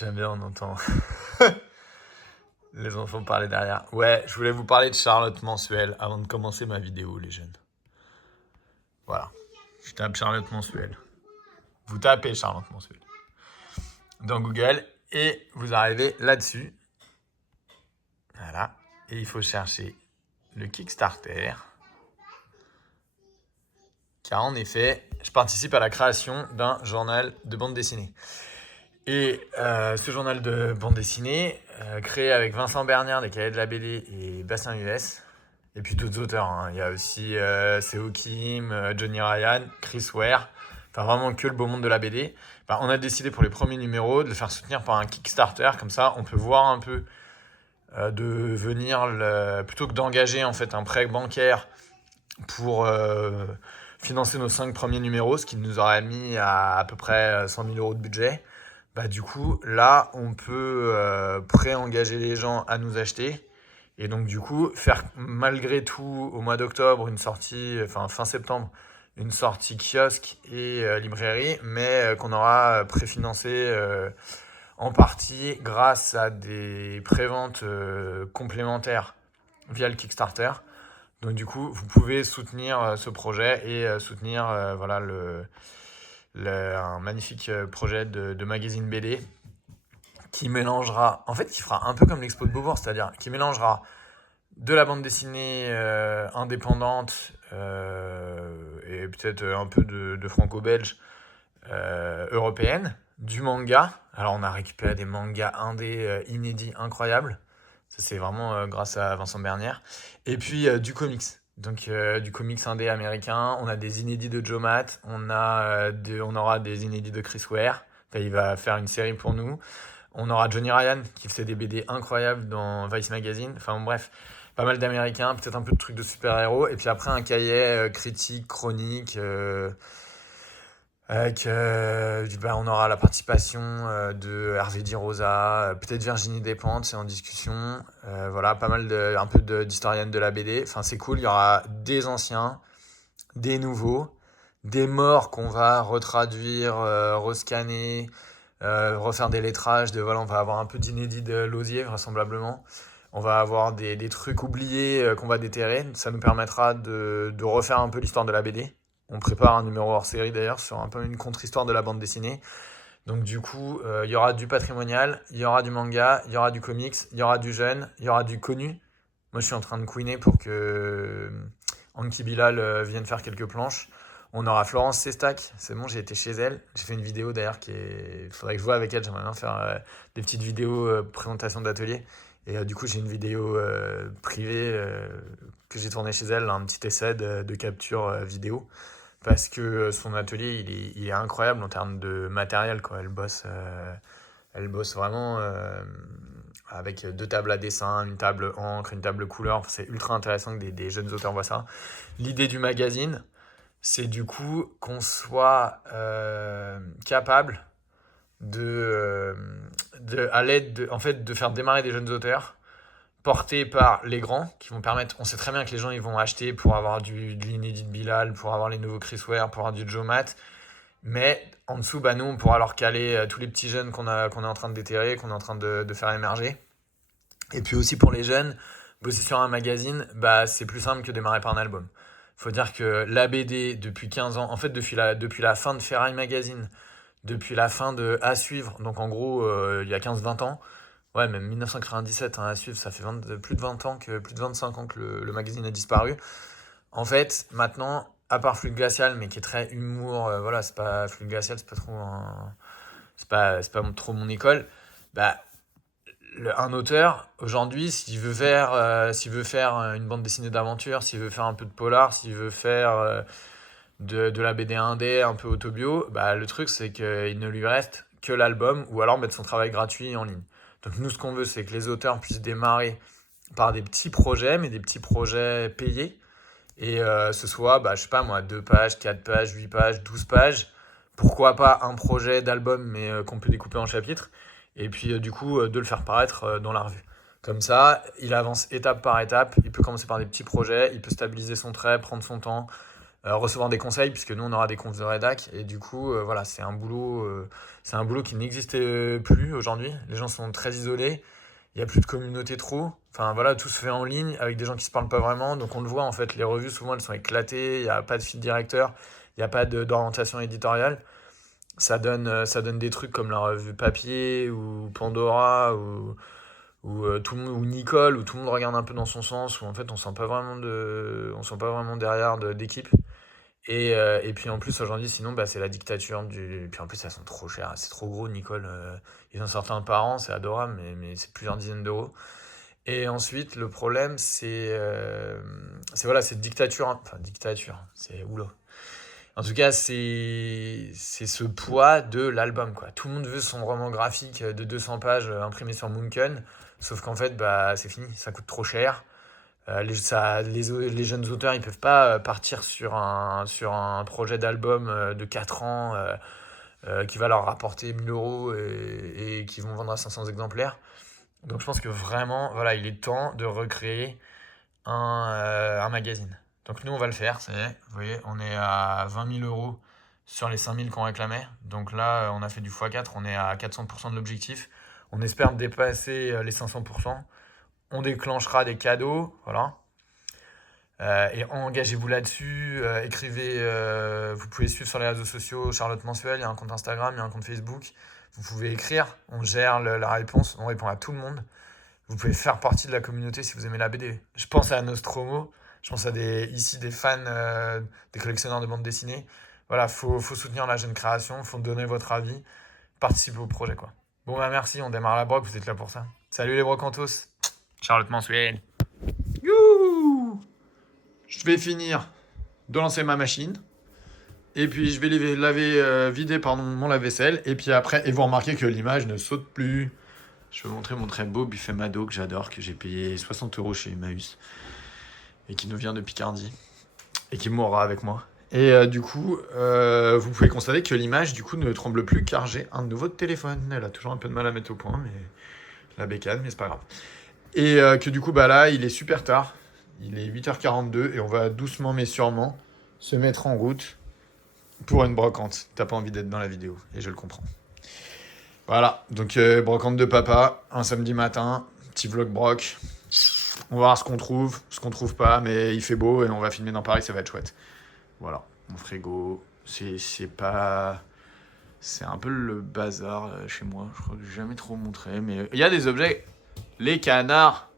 J'aime bien, on entend les enfants parler derrière. Ouais, je voulais vous parler de Charlotte Mensuelle avant de commencer ma vidéo, les jeunes. Voilà. Je tape Charlotte Mensuelle. Vous tapez Charlotte Mensuelle dans Google et vous arrivez là-dessus. Voilà. Et il faut chercher le Kickstarter. Car en effet, je participe à la création d'un journal de bande dessinée. Et ce journal de bande dessinée, créé avec Vincent Bernière des Cahiers de la BD et Bastien Vives, et puis d'autres auteurs, hein. Il y a aussi Seo Kim, Johnny Ryan, Chris Ware, enfin vraiment que le beau monde de la BD. Bah, on a décidé pour les premiers numéros de le faire soutenir par un Kickstarter, comme ça on peut voir un peu de venir, plutôt que d'engager en fait un prêt bancaire pour financer nos 5 premiers numéros, ce qui nous aurait mis à peu près 100 000 euros de budget. Bah, du coup, là, on peut pré-engager les gens à nous acheter. Et donc, du coup, faire malgré tout au mois d'octobre une sortie, enfin fin septembre, une sortie kiosque et librairie, mais qu'on aura préfinancé en partie grâce à des préventes complémentaires via le Kickstarter. Donc, du coup, vous pouvez soutenir ce projet et soutenir voilà, un magnifique projet de magazine BD qui mélangera, en fait, qui fera un peu comme l'Expo de Beaubourg, c'est-à-dire qui mélangera de la bande dessinée indépendante et peut-être un peu de franco-belge européenne, du manga. Alors, on a récupéré des mangas indés inédits incroyables. Ça, c'est vraiment grâce à Vincent Bernière. Et puis, du comics. Donc, du comics indé américain. On a des inédits de Joe Matt. On aura des inédits de Chris Ware. Enfin, il va faire une série pour nous. On aura Johnny Ryan qui fait des BD incroyables dans Vice Magazine. Enfin, bon, bref, pas mal d'américains. Peut-être un peu de trucs de super-héros. Et puis après, un cahier critique, chronique. Avec, on aura la participation de Hervé Di Rosa, peut-être Virginie Despentes, c'est en discussion. Voilà, pas mal un peu d'historiennes de la BD. Enfin, c'est cool, il y aura des anciens, des nouveaux, des morts qu'on va retraduire, rescanner, refaire des lettrages. Voilà, on va avoir un peu d'inédit de Lausier, vraisemblablement. On va avoir des trucs oubliés qu'on va déterrer. Ça nous permettra de refaire un peu l'histoire de la BD. On prépare un numéro hors série d'ailleurs sur un peu une contre-histoire de la bande dessinée. Donc du coup, il y aura du patrimonial, il y aura du manga, il y aura du comics, il y aura du jeune, il y aura du connu. Moi, je suis en train de couiner pour que Anki Bilal vienne faire quelques planches. On aura Florence Sestac, c'est bon, j'ai été chez elle. J'ai fait une vidéo d'ailleurs il faudrait que je voie avec elle, j'aimerais bien faire des petites vidéos présentation d'atelier. Et du coup, j'ai une vidéo privée que j'ai tournée chez elle, un petit essai de capture vidéo parce que son atelier il est incroyable en termes de matériel, quoi. Elle bosse vraiment avec 2 tables à dessin, une table encre, une table couleur. Enfin, c'est ultra intéressant que des jeunes auteurs voient ça. L'idée du magazine, c'est du coup qu'on soit capable à l'aide en fait, de faire démarrer des jeunes auteurs portés par les grands, qui vont permettre, on sait très bien que les gens ils vont acheter pour avoir de l'inédit de Bilal, pour avoir les nouveaux Chris Ware, pour avoir du Joe Matt, mais en dessous, bah, nous on pourra leur caler tous les petits jeunes qu'on est en train de déterrer, qu'on est en train de faire émerger. Et puis aussi pour les jeunes, bosser sur un magazine, bah, c'est plus simple que démarrer par un album. Faut dire que la BD, depuis 15 ans, en fait depuis la fin de Ferraille Magazine, depuis la fin de À Suivre, donc en gros il y a 15-20 ans, ouais, même 1997, hein, À Suivre, ça fait plus de 20 ans, plus de 25 ans que le magazine a disparu. En fait, maintenant, à part Fluide Glacial, mais qui est très humour, voilà, c'est pas Fluide Glacial, c'est pas trop c'est pas trop mon école. Bah, un auteur, aujourd'hui, s'il veut faire une bande dessinée d'aventure, s'il veut faire un peu de polar, s'il veut faire de la BD indé, un peu autobio, bah, le truc, c'est qu'il ne lui reste que l'album ou alors mettre son travail gratuit en ligne. Donc nous, ce qu'on veut, c'est que les auteurs puissent démarrer par des petits projets, mais des petits projets payés. Et ce soit, bah, je sais pas moi, 2 pages, 4 pages, 8 pages, 12 pages. Pourquoi pas un projet d'album, mais qu'on peut découper en chapitres. Et puis du coup, de le faire paraître dans la revue. Comme ça, il avance étape par étape. Il peut commencer par des petits projets, il peut stabiliser son trait, prendre son temps, recevoir des conseils, puisque nous on aura des confs de rédac, et du coup voilà, c'est un boulot qui n'existait plus aujourd'hui. Les gens sont très isolés, il n'y a plus de communauté trop, enfin voilà, tout se fait en ligne avec des gens qui se parlent pas vraiment, donc on le voit en fait, les revues souvent elles sont éclatées, il n'y a pas de fil directeur, il n'y a pas d'orientation éditoriale. Ça donne des trucs comme la revue papier ou Pandora ou tout le monde, ou Nicole, où tout le monde regarde un peu dans son sens, où en fait on sent pas vraiment derrière d'équipe. Et puis en plus aujourd'hui, sinon bah, c'est la dictature du. Et puis en plus elles sont trop chères, c'est trop gros Nicole. Ils en sortent un par an, c'est adorable, mais c'est plusieurs dizaines d'euros. Et ensuite le problème c'est voilà, cette dictature, enfin dictature, c'est oula. En tout cas, c'est ce poids de l'album, quoi. Tout le monde veut son roman graphique de 200 pages imprimé sur Munken, sauf qu'en fait, bah, c'est fini, ça coûte trop cher. Les jeunes auteurs, ils peuvent pas partir sur un projet d'album de 4 ans qui va leur rapporter 1000 euros et qui vont vendre à 500 exemplaires. Donc je pense que vraiment, voilà, il est temps de recréer un magazine. Donc nous, on va le faire, ça y est. Vous voyez, on est à 20 000 euros sur les 5 000 qu'on réclamait. Donc là, on a fait du x4, on est à 400% de l'objectif. On espère dépasser les 500%. On déclenchera des cadeaux, voilà. Et engagez-vous là-dessus, écrivez, vous pouvez suivre sur les réseaux sociaux Charlotte Mensuel, il y a un compte Instagram, il y a un compte Facebook. Vous pouvez écrire, on gère la réponse, on répond à tout le monde. Vous pouvez faire partie de la communauté si vous aimez la BD. Je pense à Nostromo, je pense à des fans, des collectionneurs de bandes dessinées. Voilà, faut soutenir la jeune création, faut donner votre avis, participer au projet, quoi. Bon bah merci, on démarre la broc, vous êtes là pour ça. Salut les brocantos, Charlotte Mensuel. Youhou! Je vais finir de lancer ma machine. Et puis je vais vider mon lave-vaisselle. Et puis après, et vous remarquez que l'image ne saute plus. Je vais vous montrer mon très beau buffet Mado que j'adore, que j'ai payé 60 euros chez Emmaüs. Et qui nous vient de Picardie. Et qui mourra avec moi. Et du coup, vous pouvez constater que l'image du coup ne tremble plus car j'ai un nouveau téléphone. Elle a toujours un peu de mal à mettre au point, mais la bécane, mais c'est pas grave. Et que du coup, bah là, il est super tard. Il est 8h42 et on va doucement mais sûrement se mettre en route pour une brocante. T'as pas envie d'être dans la vidéo et je le comprends. Voilà, donc brocante de papa, un samedi matin, petit vlog broc. On va voir ce qu'on trouve pas, mais il fait beau et on va filmer dans Paris, ça va être chouette. Voilà, mon frigo, c'est pas... C'est un peu le bazar chez moi, je crois que j'ai jamais trop montré, mais il y a des objets. Les canards,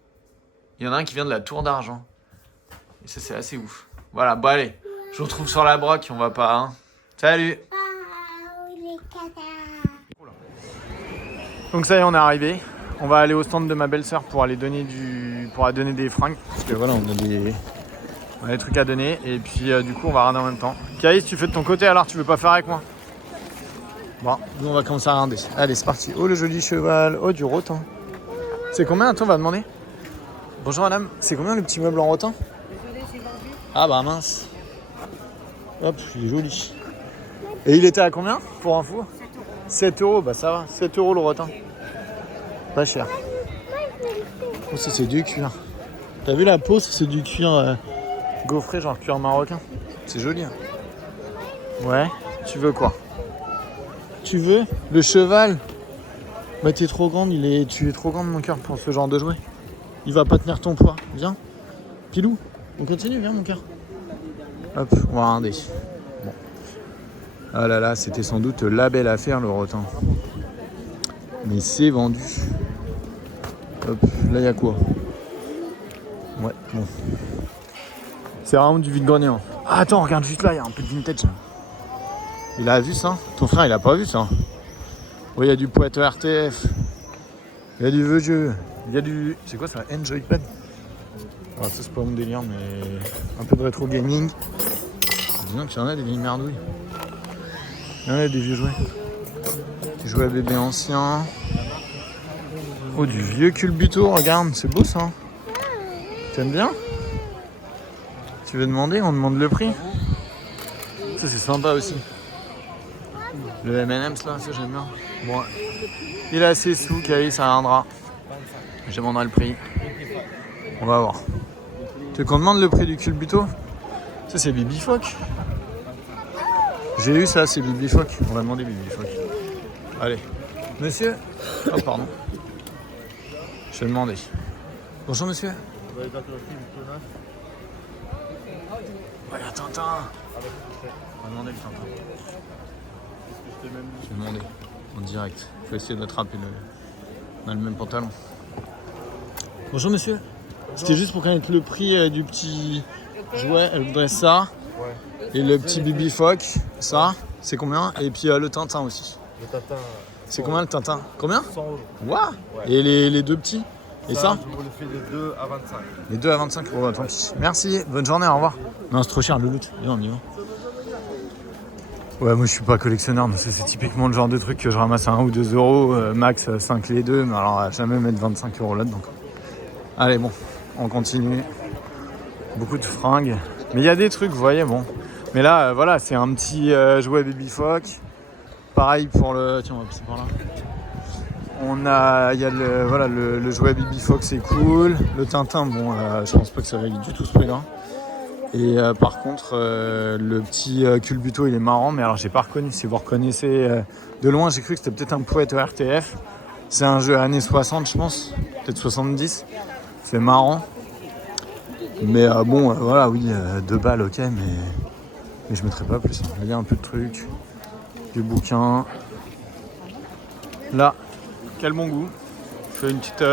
il y en a un qui vient de la Tour d'Argent. Et ça, c'est assez ouf. Voilà, bon allez, je vous retrouve sur la broc, on va pas, hein. Salut. Les canards. Donc ça y est, on est arrivé. On va aller au stand de ma belle-sœur pour aller donner des fringues. Parce que voilà, on a des trucs à donner. Et puis du coup, on va regarder en même temps. Caïs, tu fais de ton côté alors, tu veux pas faire avec moi? Bon, nous on va commencer à regarder. Allez, c'est parti. Oh, le joli cheval. Oh, du rotin. C'est combien? Attends, on va demander. Bonjour madame, c'est combien le petit meuble en rotin? Ah bah mince. Hop, il est joli. Et il était à combien pour un four? 7 euros, bah ça va. 7 euros le rotin. Pas cher. Oh, ça c'est du cuir. T'as vu la peau? C'est du cuir gaufré, genre cuir marocain. C'est joli. Hein. Ouais, tu veux quoi? Tu veux le cheval? Bah t'es trop grande, tu es trop grande mon cœur pour ce genre de jouet. Il va pas tenir ton poids. Viens. Pilou, on continue, viens mon cœur. Hop, on va regarder. Bon. Ah là là, c'était sans doute la belle affaire le rotin. Mais c'est vendu. Hop, là il y a quoi? Ouais, bon. C'est vraiment du vide-grenier. Hein. Ah, attends, regarde juste là, il y a un peu de vintage. Il a vu ça? Ton frère il a pas vu ça? Oui, il y a du Poitou RTF. Il y a du vieux jeu. Il y a du... C'est quoi ça? Enjoypad. Alors ça c'est pas mon délire, mais un peu de rétro gaming. Disons qu'il y en a des vieilles merdouilles. Il y en a des vieux jouets. Des jouets à bébé anciens. Oh, du vieux culbuto, regarde, c'est beau ça. T'aimes bien? Tu veux demander? On demande le prix. Ça c'est sympa aussi. Le M&M's là, ça j'aime bien. Bon, il a assez sous, Kali, ça viendra. Je demanderai le prix. On va voir. Tu veux qu'on demande le prix du culbuto? Ça, c'est Bibi Phoque. J'ai eu ça, c'est Bibi Phoque. On va demander Bibi Phoque. Allez. Monsieur. Oh, pardon. Je vais demander. Bonjour, monsieur. Ouais, Tintin. On va demander le Tintin. Je vais demander en direct. Il faut essayer d'attraper le... On a le même pantalon. Bonjour, monsieur. C'était juste pour connaître le prix du petit jouet. Elle voudrait ça. Ouais. Et le petit Bibi Phoque. Ça, c'est combien? Et puis le Tintin aussi. Le Tintin. C'est combien le Tintin? Combien? 100 €. Ouah. Ouais. Et les deux petits? Et ça? Je vous le fais les 2 à 25. Les 2 à 25 €, tant pis. Merci, bonne journée, au revoir. Non, c'est trop cher le loot. Viens, on y va. Ouais, moi je suis pas collectionneur, mais c'est typiquement le genre de truc que je ramasse à 1 ou 2 €, max 5 les deux, mais alors jamais mettre 25 € là-dedans. Allez, bon, on continue. Beaucoup de fringues. Mais il y a des trucs, vous voyez, bon. Mais là, voilà, c'est un petit jouet Bibi Phoque. Pareil pour le... Tiens, on va passer par là. Il y a le jouet Bibi Phoque, c'est cool. Le Tintin, bon, je pense pas que ça vaille du tout ce prix-là. Et par contre, le petit culbuto, il est marrant, mais alors j'ai pas reconnu. Si vous reconnaissez de loin, j'ai cru que c'était peut-être un poète RTF. C'est un jeu années 60, je pense, peut-être 70. C'est marrant. Mais bon, voilà, oui, 2 balles, ok, mais je mettrai pas plus. Il y a un peu de trucs, du bouquin. Là, quel bon goût. Je fais une petite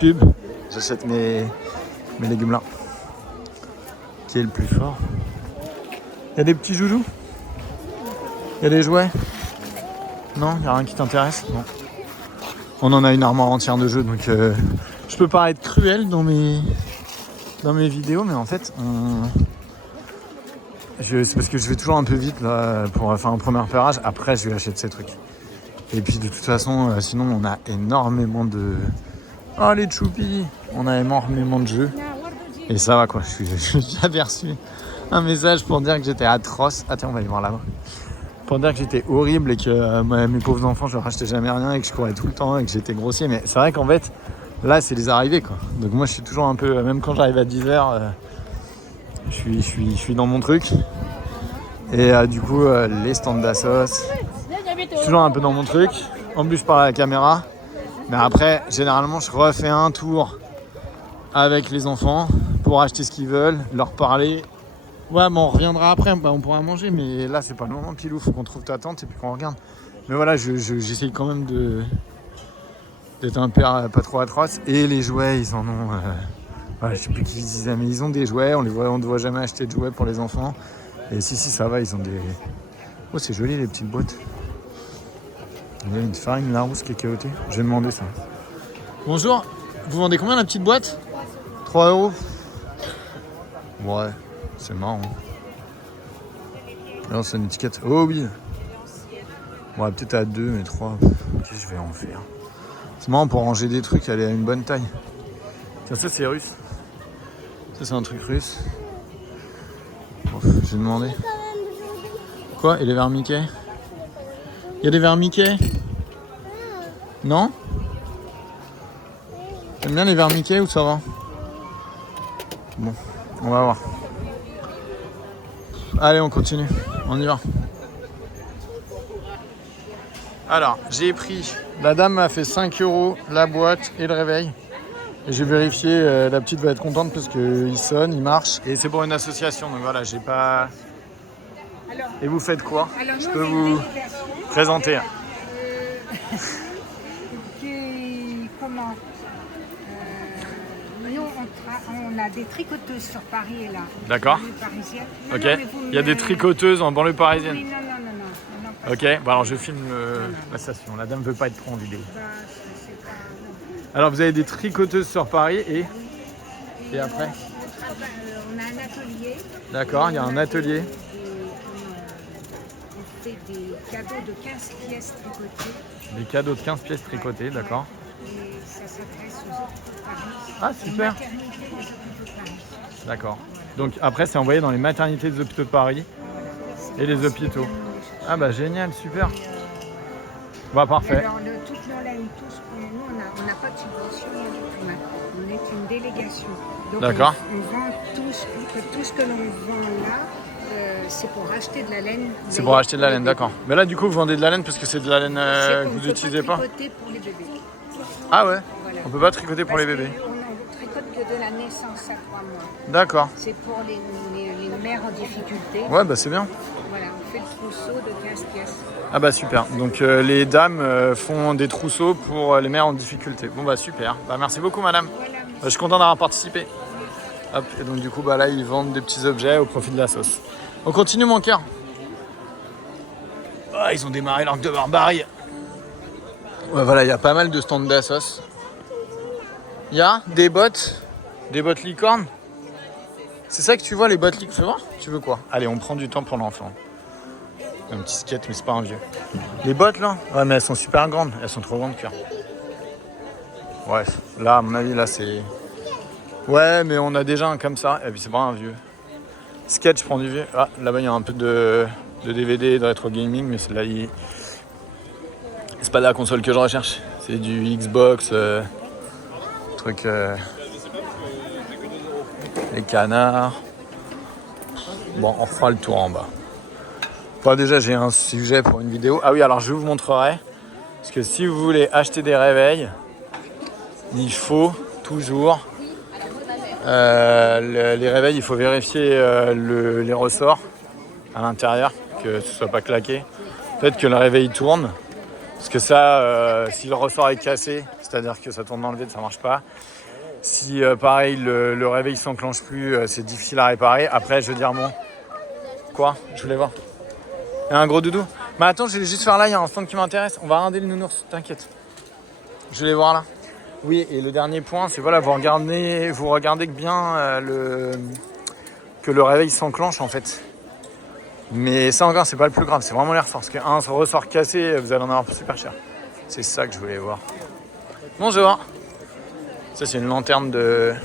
pub. J'achète mes légumes là. Qui est le plus fort? Il y a des petits joujoux? Il y a des jouets? Non, il n'y a rien qui t'intéresse? Non. On en a une armoire entière de jeux, donc je peux paraître cruel dans mes vidéos, mais en fait, c'est parce que je vais toujours un peu vite là pour faire un premier repérage. Après, je vais acheter ces trucs. Et puis de toute façon, sinon, on a énormément de... Oh, les choupis! On a énormément de jeux. Et ça va quoi, j'avais reçu un message pour dire que j'étais atroce. Ah tiens, on va aller voir là-bas. Pour dire que j'étais horrible et que mes pauvres enfants, je leur achetais jamais rien et que je courais tout le temps et que j'étais grossier. Mais c'est vrai qu'en fait, là, c'est les arrivées quoi. Donc moi, je suis toujours un peu, même quand j'arrive à 10h, je suis dans mon truc. Et du coup, les stands d'Assos, je suis toujours un peu dans mon truc. En plus, je parle à la caméra. Mais après, généralement, je refais un tour avec les enfants pour acheter ce qu'ils veulent, leur parler. Ouais, mais on reviendra après, on pourra manger, mais là c'est pas le moment, Pilou, faut qu'on trouve ta tante et puis qu'on regarde. Mais voilà, j'essaye quand même d'être un père pas trop atroce. Et les jouets, ils en ont... je sais plus qui disait, mais ils ont des jouets, on ne doit jamais acheter de jouets pour les enfants. Et si, ça va, ils ont des... Oh, c'est joli les petites boîtes. Il y a une farine Larousse cacaotée, je vais demander ça. Bonjour, vous vendez combien la petite boîte? 3 €. Ouais, c'est marrant. Alors c'est une étiquette. Oh oui. Ouais, peut-être à 2, mais 3. Qu'est-ce que je vais en faire? C'est marrant pour ranger des trucs, elle est à une bonne taille. Tiens, ça c'est russe. Ça c'est un truc russe. Bon, j'ai demandé. Quoi? Et les verres Mickey? Il y a des verres Mickey? Non? T'aimes bien les verres Mickey ou ça va? Bon, on va voir. Allez, on continue. On y va. Alors, j'ai pris... La dame m'a fait 5 € la boîte et le réveil. Et j'ai vérifié, la petite va être contente parce qu'il sonne, il marche. Et c'est pour une association, donc voilà, j'ai pas... Et vous faites quoi? Je peux vous présenter. Comment? Nous, on a des tricoteuses sur Paris, là. D'accord. Ok. Il y a des tricoteuses en banlieue parisienne. Oui, non. Ok. Bon, alors je filme la station. La dame veut pas être trop en vidéo. Alors vous avez des tricoteuses sur Paris et après? On a un atelier. D'accord. Il y a un atelier. On fait des cadeaux de 15 pièces tricotées. Des cadeaux de 15 pièces tricotées, d'accord. Et ça s'adresse aux hôpitaux de Paris. Ah, super. D'accord. Donc après, c'est envoyé dans les maternités des hôpitaux de Paris et les hôpitaux. Ah bah génial, super. Bah parfait. Alors, toutes nos laines, nous, on n'a pas de subvention. On est une délégation. Donc, D'accord. on vend tout ce que l'on vend là, c'est pour acheter de la laine. C'est pour acheter de la laine, d'accord. Mais là, du coup, vous vendez de la laine parce que c'est de la laine que vous n'utilisez pas. On peut pas tricoter pour les bébés. Ah ouais. Voilà. On peut pas tricoter pour les bébés. On ne tricote que de la naissance à 3 mois. D'accord. C'est pour les mères en difficulté. Ouais, bah c'est bien. Voilà, on fait le trousseau de 15 pièces. Ah bah super. Donc les dames font des trousseaux pour les mères en difficulté. Bon bah super. Bah merci beaucoup madame. Voilà, Je suis content d'avoir participé. Hop, et donc du coup bah là ils vendent des petits objets au profit de la sauce. On continue mon cœur. Ah, ils ont démarré l'arc de barbarie. Ouais, voilà, il y a pas mal de stands d'Assos. Il y a des bottes licornes. C'est ça que tu vois, les bottes licornes. Fais voir, tu veux quoi? Allez, on prend du temps pour l'enfant. Un petit skate, mais c'est pas un vieux. Les bottes là? Ouais, mais elles sont super grandes. Elles sont trop grandes, cœur. Ouais, là, à mon avis, là, c'est. Ouais, mais on a déjà un comme ça. Et puis, c'est pas un vieux. Skate, je prends du vieux. Ah, là-bas, il y a un peu de DVD, de rétro gaming, mais c'est là, c'est pas la console que je recherche. C'est du Xbox, truc. Les canards. Bon, on refera le tour en bas. Bon, déjà, j'ai un sujet pour une vidéo. Ah oui, alors je vous montrerai. Parce que si vous voulez acheter des réveils, il faut toujours... les réveils, il faut vérifier les ressorts à l'intérieur, que ce soit pas claqué. Peut-être que le réveil tourne. Parce que ça, si le ressort est cassé, c'est-à-dire que ça tourne dans le vide, ça marche pas. Si pareil, le réveil s'enclenche plus, c'est difficile à réparer. Après, je veux dire, bon... Quoi? Je voulais voir. Il y a un gros doudou. Mais attends, je vais juste faire là, il y a un stand qui m'intéresse. On va regarder le nounours, t'inquiète. Je vais les voir là. Oui, et le dernier point, c'est voilà, vous regardez bien que le réveil s'enclenche en fait. Mais ça encore, c'est pas le plus grave, c'est vraiment les ressorts. Parce qu'un ressort cassé, vous allez en avoir pour super cher. C'est ça que je voulais voir. Bonjour. Ça, c'est une lanterne de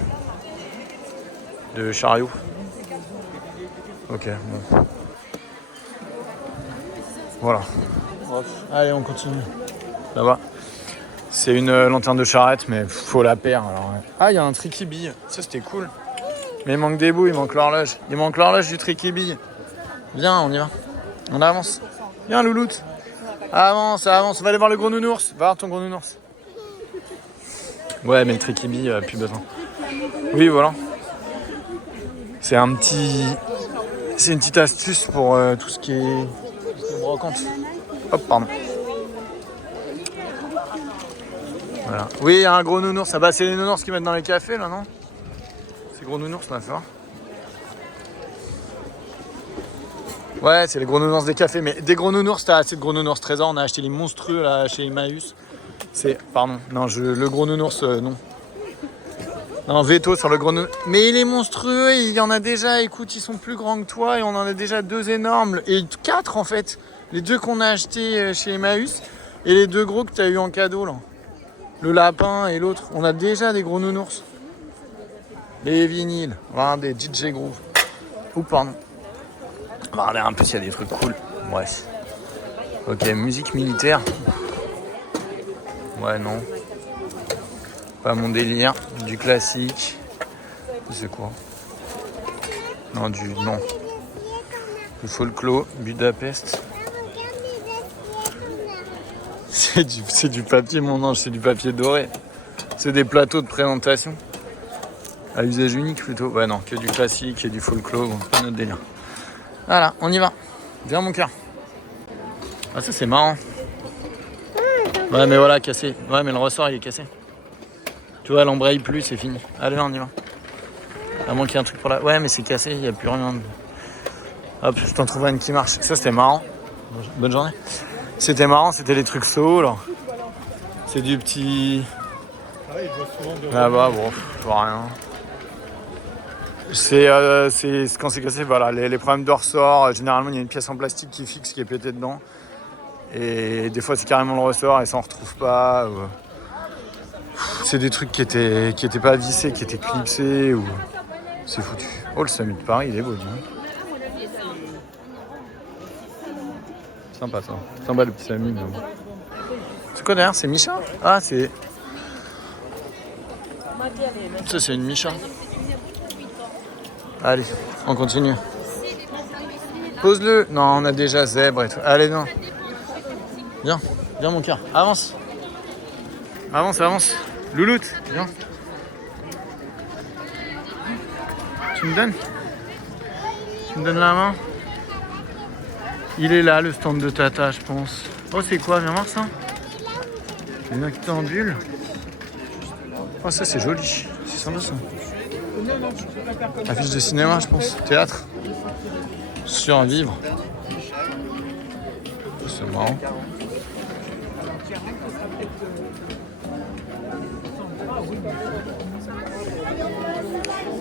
chariot. Ok, bon. Voilà. Allez, on continue. Là-bas. C'est une lanterne de charrette, mais faut la paire. Alors, ouais. Ah, il y a un tricky-bille. Ça, c'était cool. Mais il manque des bouts, il manque l'horloge. Il manque l'horloge du tricky-bille. Viens, on y va. On avance. Viens, louloute. Avance, avance. On va aller voir le gros nounours. Va voir ton gros nounours. Ouais, mais le tricky-bille, plus besoin. Oui, voilà. C'est une petite astuce pour tout ce qui est brocante. Hop, pardon. Voilà. Oui, il y a un gros nounours. Ah bah, c'est les nounours qui mettent dans les cafés, là, non? C'est gros nounours, là, fort. Ouais, c'est les gros nounours des cafés. Mais des gros nounours, t'as assez de gros nounours trésor. On a acheté les monstrueux, là, chez Emmaüs. Pardon. Non, le gros nounours, non. Non, veto sur le gros nounours. Mais il est monstrueux, il y en a déjà. Écoute, ils sont plus grands que toi et on en a déjà 2 énormes. Et 4, en fait. Les 2 qu'on a achetés chez Emmaüs et les 2 gros que tu as eu en cadeau, là. Le lapin et l'autre. On a déjà des gros nounours. Les vinyles. Voilà, des DJ Groove. Oh, pardon. On va regarder un peu s'il y a des trucs cool. Bref. Ok, musique militaire. Ouais, non. Pas mon délire. Du classique. C'est quoi? Non, non. Le folklore, Budapest. C'est du papier, mon ange, c'est du papier doré. C'est des plateaux de présentation. À usage unique plutôt. Ouais, non, que du classique et du folklore. Bon, pas notre délire. Voilà, on y va. Viens, mon cœur. Ah, ça, c'est marrant. Ouais, mais voilà, cassé. Ouais, mais le ressort, il est cassé. Tu vois, l'embraye plus, c'est fini. Allez, on y va. À moins qu'il y ait un truc pour là. Ouais, mais c'est cassé, il n'y a plus rien. Hop, je t'en trouverai une qui marche. Ça, c'était marrant. Bonne journée. C'était marrant, c'était les trucs Soho, là. C'est du petit... Là-bas, bon, je vois rien. C'est quand c'est cassé, voilà, les problèmes de ressort. Généralement, il y a une pièce en plastique qui fixe, qui est pétée dedans. Et des fois, c'est carrément le ressort et ça, on retrouve pas. C'est des trucs qui étaient pas vissés, qui étaient clipsés. Ou... C'est foutu. Oh, le Summit de Paris, il est beau, dis donc. Sympa ça. Sympa le petit Summit. quoi derrière? C'est Micha? Ah, c'est... Ça, c'est une Micha. Allez, on continue. Pose-le. Non, on a déjà zèbre et tout. Allez, non. Viens, viens mon cœur. Avance. Avance, avance. Louloute, viens. Tu me donnes? Tu me donnes la main? Il est là, le stand de Tata, je pense. Oh, c'est quoi? Viens voir ça. Une octambule. Oh, ça, c'est joli. C'est sympa, ça. Affiche de cinéma, je pense. Théâtre. Survivre. C'est marrant.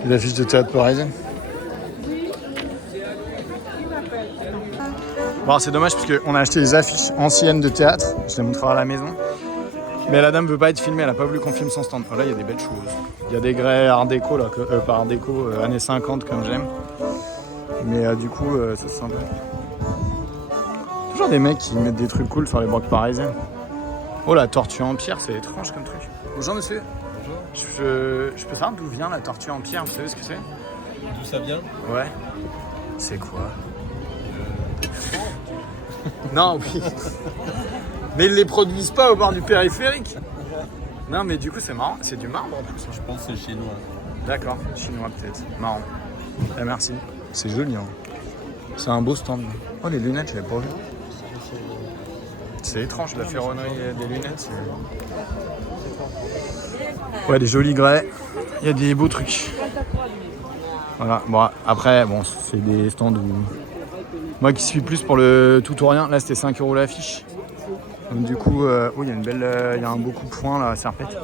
Les affiches de théâtre parisienne. Bon, c'est dommage parce qu'on a acheté des affiches anciennes de théâtre. Je les montrerai à la maison. Mais la dame veut pas être filmée, elle a pas voulu qu'on filme son stand. Là, il y a des belles choses. Il y a des grès art déco, là, pas art déco, années 50 comme j'aime. Mais du coup, ça c'est sympa. Toujours des mecs qui mettent des trucs cool sur les banques parisiennes. Oh, la tortue en pierre, c'est étrange comme truc. Bonjour monsieur. Bonjour. Je peux savoir d'où vient la tortue en pierre, vous savez ce que c'est? D'où ça vient? Ouais. C'est quoi? Non, oui. Mais ils les produisent pas au bord du périphérique. Non, mais du coup, c'est marrant. C'est du marbre en plus. Je pense que c'est chinois. D'accord, chinois peut-être. Marrant. Eh, merci. C'est joli, hein. C'est un beau stand. Oh, les lunettes, je l'avais pas vu. C'est étrange, la ferronnerie des lunettes. Ouais, des jolis grès. Il y a des beaux trucs. Voilà. Bon, après, bon, c'est des stands où... Moi qui suis plus pour le tout ou rien, là c'était 5 € l'affiche. Donc du coup, oh, il y a une belle, il y a un beau coup de poing là, serpette.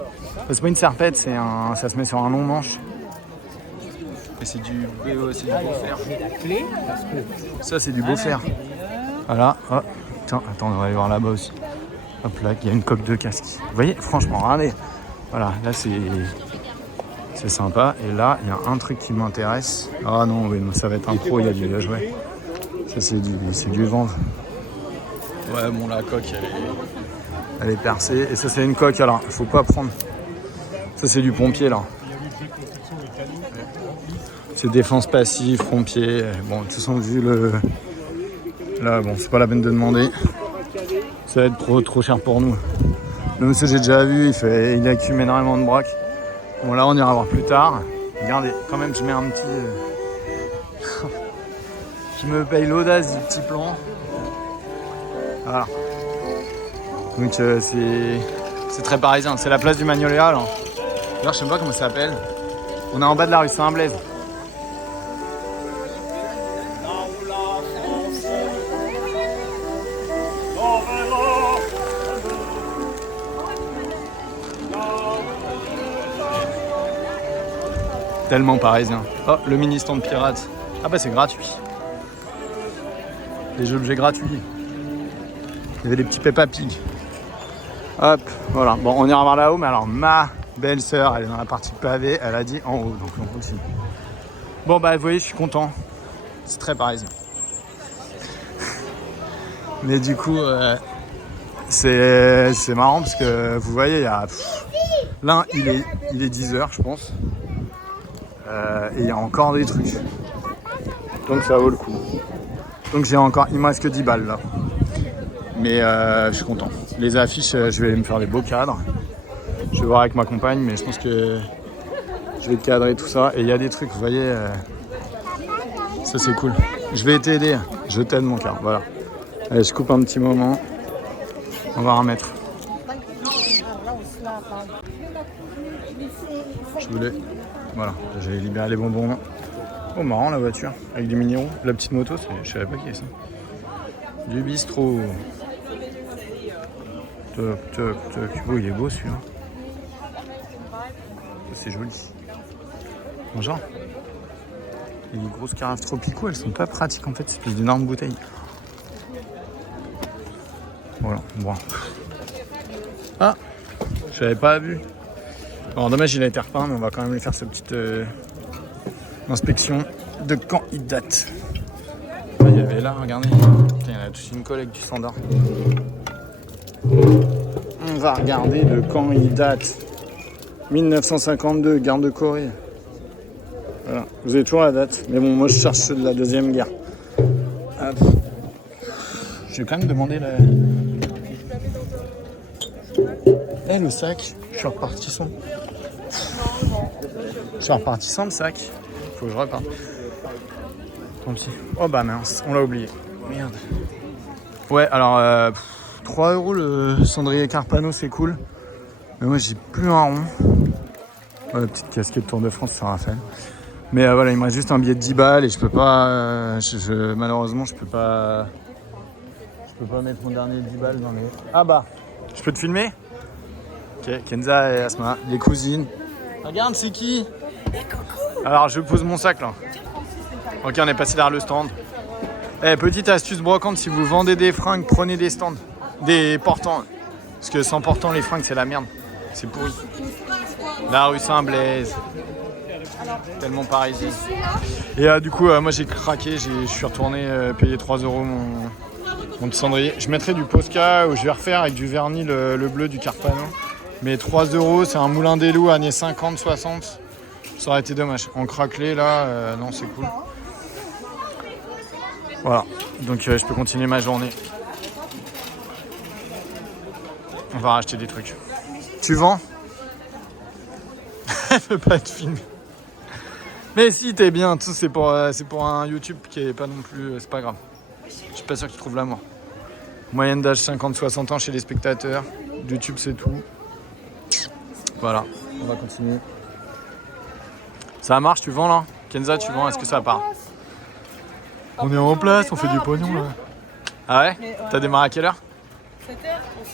C'est pas une serpette, c'est un, ça se met sur un long manche. Et c'est du beau fer. Ça c'est du beau fer. Voilà. Oh, putain, attends, on va aller voir là-bas aussi. Hop là, il y a une coque de casque. Vous voyez, franchement, regardez. Voilà, là c'est sympa. Et là, il y a un truc qui m'intéresse. Ah non, oui, non, ça va être un pro, il a dû jouer. Ça c'est du ventre. Ouais, bon, la coque elle est percée. Et ça c'est une coque, alors il faut pas prendre. Ça c'est du pompier là. C'est défense passive, pompier. Bon, de toute façon, vu le... Là, bon, c'est pas la peine de demander. Ça va être trop cher pour nous. Le monsieur, j'ai déjà vu, il accumule énormément de braques. Bon, là, on ira voir plus tard. Regardez, quand même, je mets un petit... qui me paye l'audace du petit plan. Voilà. Donc, c'est très parisien. C'est la place du Magnolia, là. D'ailleurs, je sais pas comment ça s'appelle. On est en bas de la rue Saint-Blaise. Tellement parisien. Oh, le mini stand pirate. Ah bah c'est gratuit. Des objets gratuits. Il y avait des petits Peppa Pig. Hop, voilà. Bon, on ira voir là-haut, mais alors ma belle-sœur, elle est dans la partie pavée, elle a dit en haut, donc on continue. Bon bah vous voyez, je suis content. C'est très parisien. Mais du coup, c'est marrant parce que vous voyez, il y a... Là, il est 10h, je pense. Et il y a encore des trucs. Donc ça vaut le coup. Donc j'ai encore, il me reste que 10 balles là. Mais je suis content. Les affiches, je vais me faire des beaux cadres. Je vais voir avec ma compagne, mais je pense que je vais cadrer tout ça. Et il y a des trucs, vous voyez, ça c'est cool. Je vais t'aider, je t'aide mon cœur, voilà. Allez, je coupe un petit moment. On va remettre. Je voulais... Voilà, j'ai libéré les bonbons. Oh, marrant la voiture, avec des mini-roues. La petite moto, je savais pas qui est ça. Du bistrot. Toc, toc, toc. Oh, il est beau celui-là. C'est joli. Bonjour. Les grosses carafes tropicaux, elles sont pas pratiques en fait, c'est plus d'énormes bouteilles. Voilà, bon. Ah, je l'avais pas vu. Alors dommage, il a été repeint, mais on va quand même lui faire sa petite inspection de quand il date. Il y avait là, regardez. Putain, il y en a tous une colle avec du standard. va regarder de quand il date. 1952, guerre de Corée. Voilà, vous avez toujours la date. Mais bon, moi je cherche ceux de la Deuxième Guerre. Hop. Je vais quand même demander la... Eh, le sac, je suis reparti sans. Je suis reparti sans le sac. Faut que je reparte. Tant pis. Oh bah mince, on l'a oublié. Merde. Ouais, alors 3 € le cendrier Carpano, c'est cool. Mais moi j'ai plus un rond. Ouais, petite casquette Tour de France, ça Raphaël. Mais voilà, il me reste juste un billet de 10 balles et je peux pas. Malheureusement, je peux pas mettre mon dernier 10 balles dans les. Ah bah, je peux te filmer? Ok, Kenza et Asma, les cousines. Regarde, c'est qui? Alors, je pose mon sac là. Ok, on est passé derrière le stand. Eh, petite astuce brocante, si vous vendez des fringues, prenez des stands. Des portants. Parce que sans portant, les fringues, c'est la merde. C'est pourri. La rue Saint-Blaise. Tellement parisien. Et du coup, moi j'ai craqué. Je suis retourné payer 3 € mon petit cendrier. Je mettrai du Posca ou je vais refaire avec du vernis le bleu du Carpano. Mais 3 €, c'est un moulin des loups, années 50, 60. Ça aurait été dommage. En craquelé, là, non, c'est cool. Voilà. Donc, je peux continuer ma journée. On va racheter des trucs. Tu vends? Elle veut pas être filmée. Mais si, t'es bien. Tout c'est pour un YouTube qui est pas non plus... c'est pas grave. Je suis pas sûr qu'il trouve l'amour. Moyenne d'âge 50-60 ans chez les spectateurs. YouTube, c'est tout. Voilà, on va continuer. Ça marche, tu vends là? Kenza, tu vends? Est-ce que ça part? On est en place, on fait du pognon là. Ah ouais? T'as démarré à quelle heure? 7h.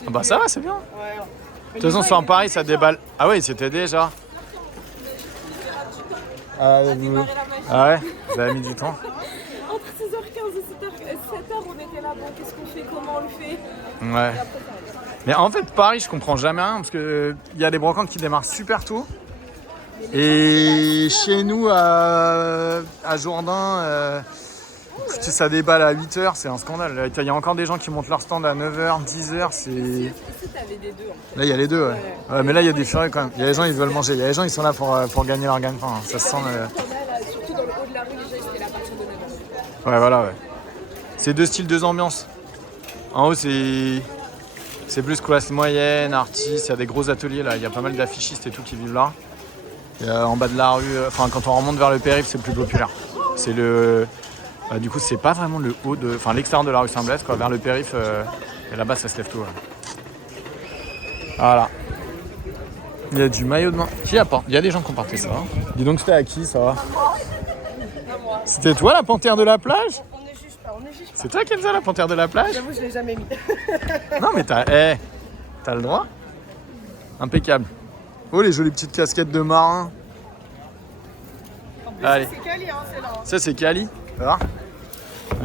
Ah bah ça va, c'est bien. De toute façon, sur un Paris, ça déballe. Ah ouais, c'était déjà. Ah ouais, vous avez mis du temps. Entre 6h15 et 7h, on était là. Bon, qu'est-ce qu'on fait? Comment on le fait? Ouais. Mais en fait, Paris, je comprends jamais rien parce qu'il y a des brocantes qui démarrent super tôt. Et chez nous, à Jourdain, ça déballe à 8h, c'est un scandale. Il y a encore des gens qui montent leur stand à 9h, 10h. Ici, t'avais des deux. En fait. Là, il y a les deux, ouais. Mais là, il y a des furieux quand même. Il y a des gens, ils veulent manger. Il y a des gens, ils sont là pour gagner leur gagne-pain. Hein. Ça se sent. Surtout dans le haut de la rue, déjà, ils étaient là à partir de 9h. Ouais, voilà, ouais. C'est deux styles, deux ambiances. En haut, c'est plus classe moyenne, artistes. Il y a des gros ateliers là. Il y a pas mal d'affichistes et tout qui vivent là. Et, en bas de la rue, quand on remonte vers le périph', c'est le plus populaire. C'est le. Du coup, c'est pas vraiment le haut de. Enfin, l'extérieur de la rue Saint-Blaise, quoi. Vers le périph'. Et là-bas, ça se lève tôt. Ouais. Voilà. Il y a du maillot de main. Qui apporte? Il y a des gens qui ont porté ça. Hein. Dis donc, c'était à qui ça? C'était toi la panthère de la plage? On ne juge pas, on ne juge pas. C'est toi, Kenza, la panthère de la plage? J'avoue, je l'ai jamais mis. Non, mais t'as le droit. Impeccable. Oh, les jolies petites casquettes de marin. Allez. C'est Cali, hein, c'est là. Ça, c'est Cali. Voilà.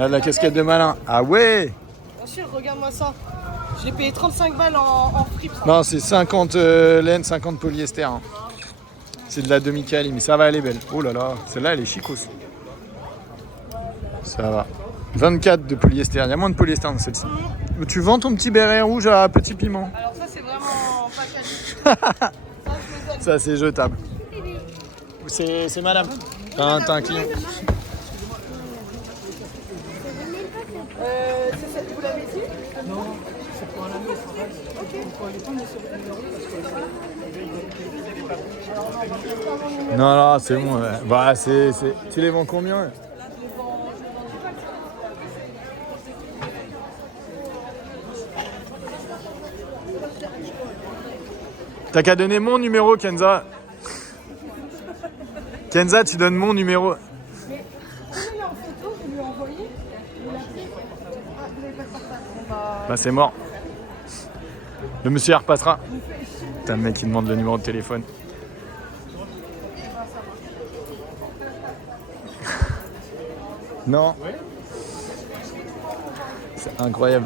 La casquette de malin. Ah ouais. Bien sûr, regarde-moi ça. Je l'ai payé 35 balles en fripe. Non, c'est 50 laine, 50 polyester. Hein. C'est de la demi-Cali, mais ça va, elle est belle. Oh là là, celle-là, elle est chicos. Ça va. 24 de polyester. Il y a moins de polyester dans celle-ci. Tu vends ton petit béret rouge à petit piment? Alors ça, c'est vraiment pas Cali. Ça, c'est jetable. C'est madame. T'as un client. C'est celle que vous l'avez dit? Non, c'est pour un ami. Non, non, c'est bon. Ouais. Bah, tu les vends combien? T'as qu'à donner mon numéro, Kenza. Kenza, tu donnes mon numéro. Mais prenez-le en photo, vous lui envoyez. Vous l'appelez. Ah, vous n'avez pas fait ça. Bah, c'est mort. Le monsieur repassera. Putain, le mec qui demande le numéro de téléphone. Non. C'est incroyable.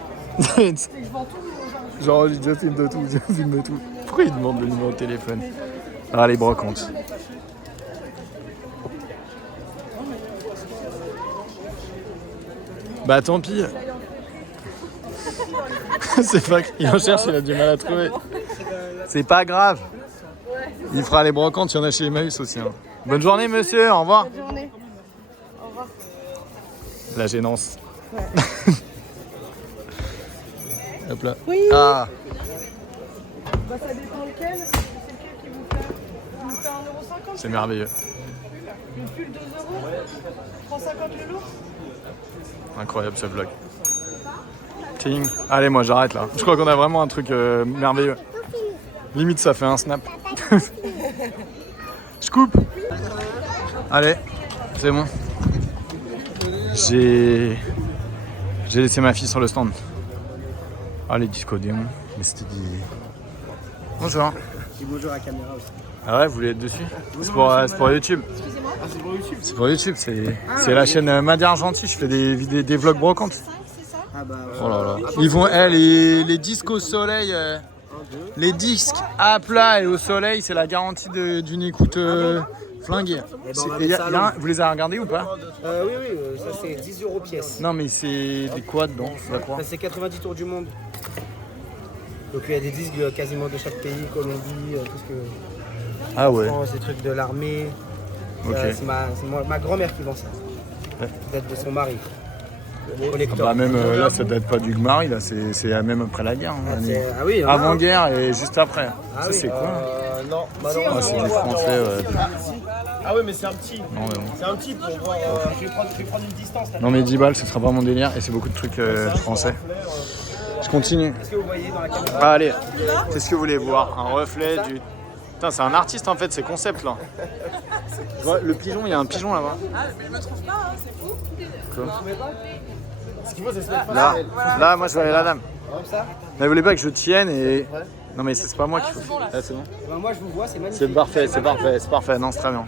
Genre, je filme de tout, je filme de tout. Pourquoi il demande le numéro de téléphone? Ah, les brocantes. Bah, tant pis. C'est pas... Il en cherche, il a du mal à trouver. C'est pas grave. Il fera les brocantes, il y en a chez Emmaüs aussi. Hein. Bonne journée, monsieur. Au revoir. Bonne journée. Au revoir. La gênance. Ouais. Hop là. Oui. Ah. Bah ça dépend lequel. C'est lequel qui vous fait 1,50 €. C'est merveilleux. Le pull 2 €. 3,50 le lot. Incroyable ce vlog. Ting. Allez, moi j'arrête là. Je crois qu'on a vraiment un truc merveilleux. Limite, ça fait un snap. Je coupe. Allez, c'est bon. J'ai laissé ma fille sur le stand. Ah, les discodéons. Mais c'était dit. Bonjour. Et bonjour à la caméra aussi. Ah ouais, vous voulez être dessus? C'est pour YouTube. Excusez-moi. Ah, c'est pour YouTube. C'est pour YouTube, c'est la chaîne Madi Argenti. Je fais des vlogs brocantes. Ah bah Oh là là. Ils vont, les disques au soleil, les disques à plat et au soleil, c'est la garantie d'une écoute flinguée. Eh ben, on va mettre ça à l'ombre. Vous les avez regardés ou pas? Oui, ça c'est 10 € pièce. Non, mais c'est des quoi dedans? Ça quoi? Ça c'est 90 tours du monde. Donc il y a des disques quasiment de chaque pays, Colombie, tout ce que. Ah ouais. France, des trucs de l'armée. Ok. C'est ma grand-mère qui vend ça. Ouais. Peut-être de son mari. Ah Collector. bah même là, ça date pas du Gmari, là, c'est même après la guerre. Hein, Ah oui, il y en a un. avant-guerre et juste après. Ah Ça oui, c'est quoi? Non, bah Si, non. Ah, c'est des Français. Ah ouais, mais c'est un petit. Non, mais bon. C'est un petit pour voir. Je vais prendre une distance là. Non mais 10 balles, ce sera pas mon délire et c'est beaucoup de trucs français. Je continue. Est-ce que vous voyez dans la caméra? Ah, allez, qu'est-ce que vous voulez voir? Un reflet du... Putain, c'est un artiste en fait, c'est concept là. Tu vois, le pigeon, il y a un pigeon là-bas. Ah, mais je me trouve pas, hein, c'est fou. Quoi? Ce qu'il faut, c'est se mettre Là, moi je vais aller la dame. Comme ça? Mais vous voulez pas que je tienne et... Non mais c'est pas moi qu'il faut. Ah, c'est bon. Eh ben, moi je vous vois, c'est magnifique. C'est parfait, c'est parfait, c'est parfait. Non, c'est très bien.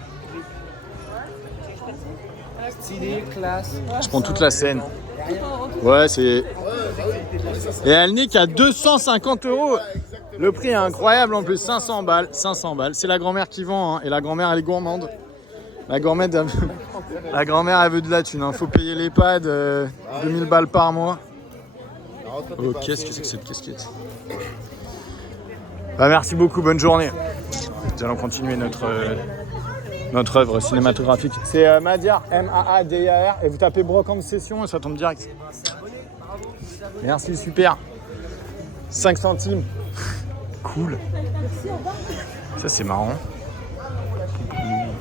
Stylé, classe. Je prends toute la scène. Ouais, c'est... Et elle n'est qu'à 250 €. Le prix est incroyable en plus, 500 balles. 500 balles. C'est la grand-mère qui vend, hein. Et la grand-mère, elle est gourmande. La grand-mère, elle veut de la thune. Hein. Faut payer l'EHPAD 2000 balles par mois. Oh, qu'est-ce que c'est que cette casquette? Bah, merci beaucoup, bonne journée. Nous allons continuer notre œuvre cinématographique. C'est Madiar, M-A-A-D-I-A-R, et vous tapez brocante session et ça tombe direct. Merci, super. 5 centimes. Cool. Ça, c'est marrant.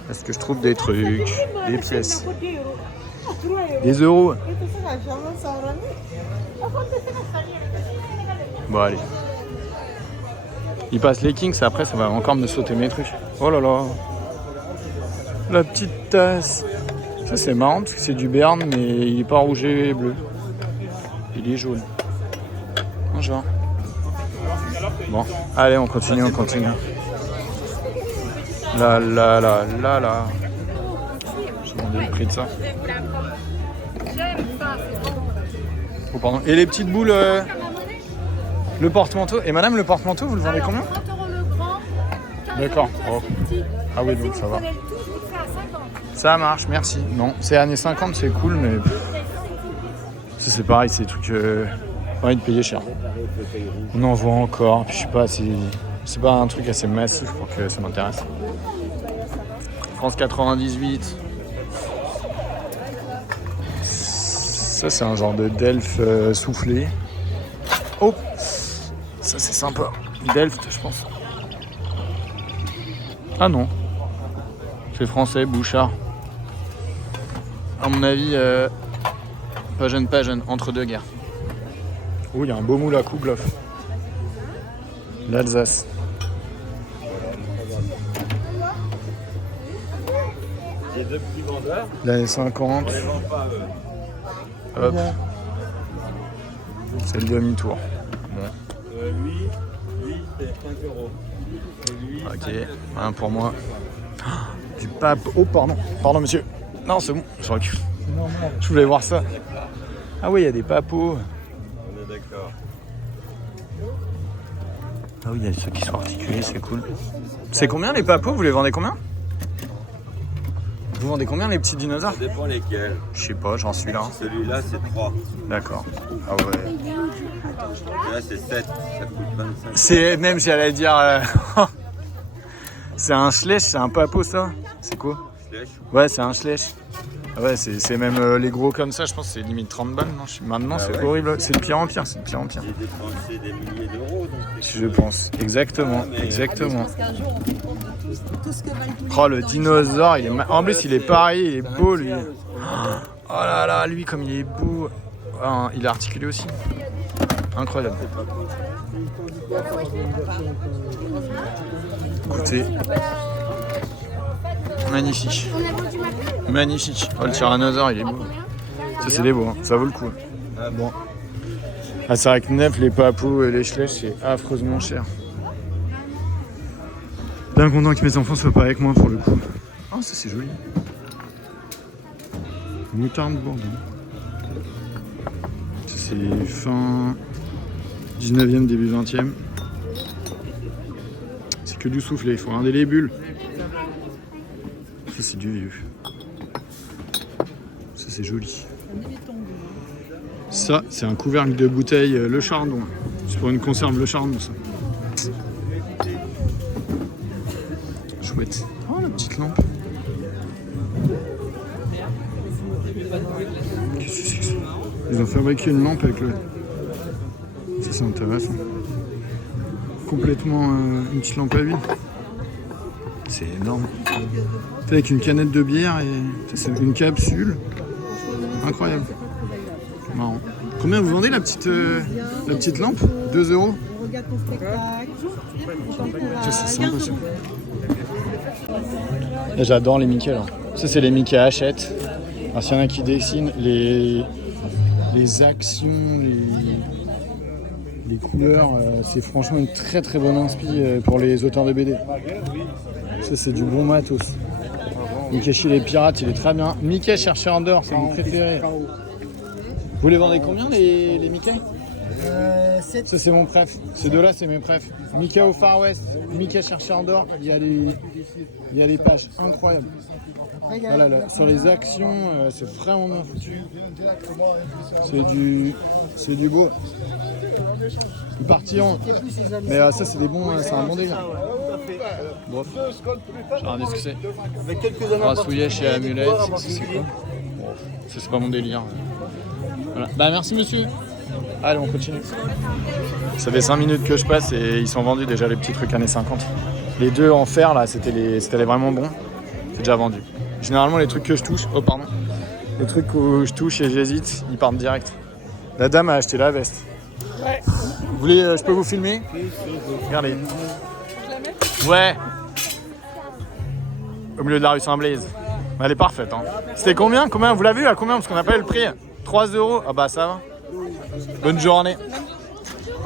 Est-ce que je trouve des trucs, des pièces, des euros? Bon, allez. Il passe les Kings, après ça va encore me sauter mes trucs. Oh là là. La petite tasse. Ça c'est marrant parce que c'est du Berne mais il est pas rouge et bleu. Il est jaune. Bonjour. Bon, allez on continue. Là. Je vais demander le prix de ça. Oh pardon. Et les petites boules, le porte-manteau. Et madame, le porte-manteau, vous le vendez combien? 30 € le grand. D'accord. Oh. Ah oui, donc ça va. Ça marche, merci. Non, c'est années 50, c'est cool, mais c'est pareil, c'est des trucs pas envie de payer cher. On en voit encore, puis je sais pas, c'est pas un truc assez massif pour que ça m'intéresse. France 98. Ça, c'est un genre de Delft soufflé. Oh, ça c'est sympa. Delft, je pense. Ah non. C'est français, Bouchard. À mon avis, pas jeune, entre deux guerres. Oh, il y a un beau moule à Kouglof. L'Alsace. Il y a deux petits vendeurs. L'année 50. Hop. C'est le demi-tour. Bon. Lui, c'est 5 €. Et lui, Ok, un pour moi. Du pape. Oh, pardon, monsieur. Non, c'est bon, je recule. Je voulais voir ça. Ah oui, il y a des papos. on est d'accord. Ah oui, il y a ceux qui sont articulés, c'est cool. C'est combien les papos? Vous les vendez combien? Vous vendez combien les petits dinosaures? Ça dépend lesquels. Je sais pas, j'en suis là. Celui-là, c'est 3. D'accord. Ah ouais. Là, c'est 7. Ça coûte 25. C'est même, j'allais dire. C'est un schlecht, c'est un papo ça? C'est quoi? Flèche. Ouais, c'est un schlecht. Ah ouais, c'est même les gros comme ça, je pense que c'est limite 30 balles. Non maintenant, c'est ouais. horrible. C'est de pire en pire, c'est de pire en pire. J'ai dépensé des milliers d'euros. Donc Je pense. Exactement, Ah, mais- exactement. Parce qu'un jour, on se rend compte de tout ce que valent tous les Oh, le gens. dinosaure, il est en plus, il est pareil, il est beau lui. Oh là là, lui, comme il est beau. Ah, il est articulé aussi. Incroyable. Écoutez. Magnifique. Magnifique. Oh, le tyrannosaure, il est beau. Ça, c'est des beaux, hein. Ça vaut le coup. Ah, bon. Ah, c'est vrai que neuf, les papous et les schlèches, c'est affreusement cher. Bien content que mes enfants soient pas avec moi pour le coup. Oh, ça c'est joli. Moutarde Bourdon. Ça c'est fin 19e, début 20e. C'est que du soufflé, il faut regarder les bulles. Ça c'est du vieux. Ça c'est joli. Ça c'est un couvercle de bouteille Le Chardon. C'est pour une conserve Le Chardon ça. Chouette. Oh la petite lampe. Qu'est-ce que c'est que ça? Ils ont fabriqué une lampe avec le... Ça c'est intéressant. Complètement une petite lampe à huile. C'est énorme. C'est avec une canette de bière et ça, c'est une capsule. Incroyable. Marrant. Combien vous vendez la petite lampe? 2 €? On regarde ton spectacle. On t'encourage. Ça c'est sympa ça. Là, j'adore les Mickey là. Ça c'est les Mickey Hachette. Alors s'il y en a qui dessinent les actions, les couleurs, c'est franchement une très très bonne inspi pour les auteurs de BD. Ça c'est du bon matos. Mickey chez les pirates, il est très bien. Mickey chercheur d'or, c'est mon préféré. Vous les vendez combien les Mickey? Ça c'est mon préf. Ces deux là c'est mes préfs. Mickey au Far West, Mickey chercheur d'or, il y a des pages incroyables. Voilà, là, sur les actions, c'est vraiment bien foutu. C'est du beau. Ils partiront. Mais ça c'est c'est un bon délire. Bref, j'ai regardé ce que c'est. Brassouillet chez Amulette, c'est quoi? Bon, ça c'est pas mon délire. Voilà. Bah merci monsieur. Allez on continue. Ça fait 5 minutes que je passe et ils sont vendus déjà les petits trucs années 50. Les deux en fer là, c'était les vraiment bons. C'est déjà vendu. Généralement les trucs que je touche, les trucs où je touche et j'hésite, ils partent direct. La dame a acheté la veste. Ouais. Vous voulez, je peux vous filmer? Regardez. Ouais. Au milieu de la rue Saint-Blaise. Elle est parfaite. Hein. C'était combien? Vous l'avez vu à combien? Parce qu'on n'a pas eu le prix. 3 €. Ah bah ça va. Bonne journée.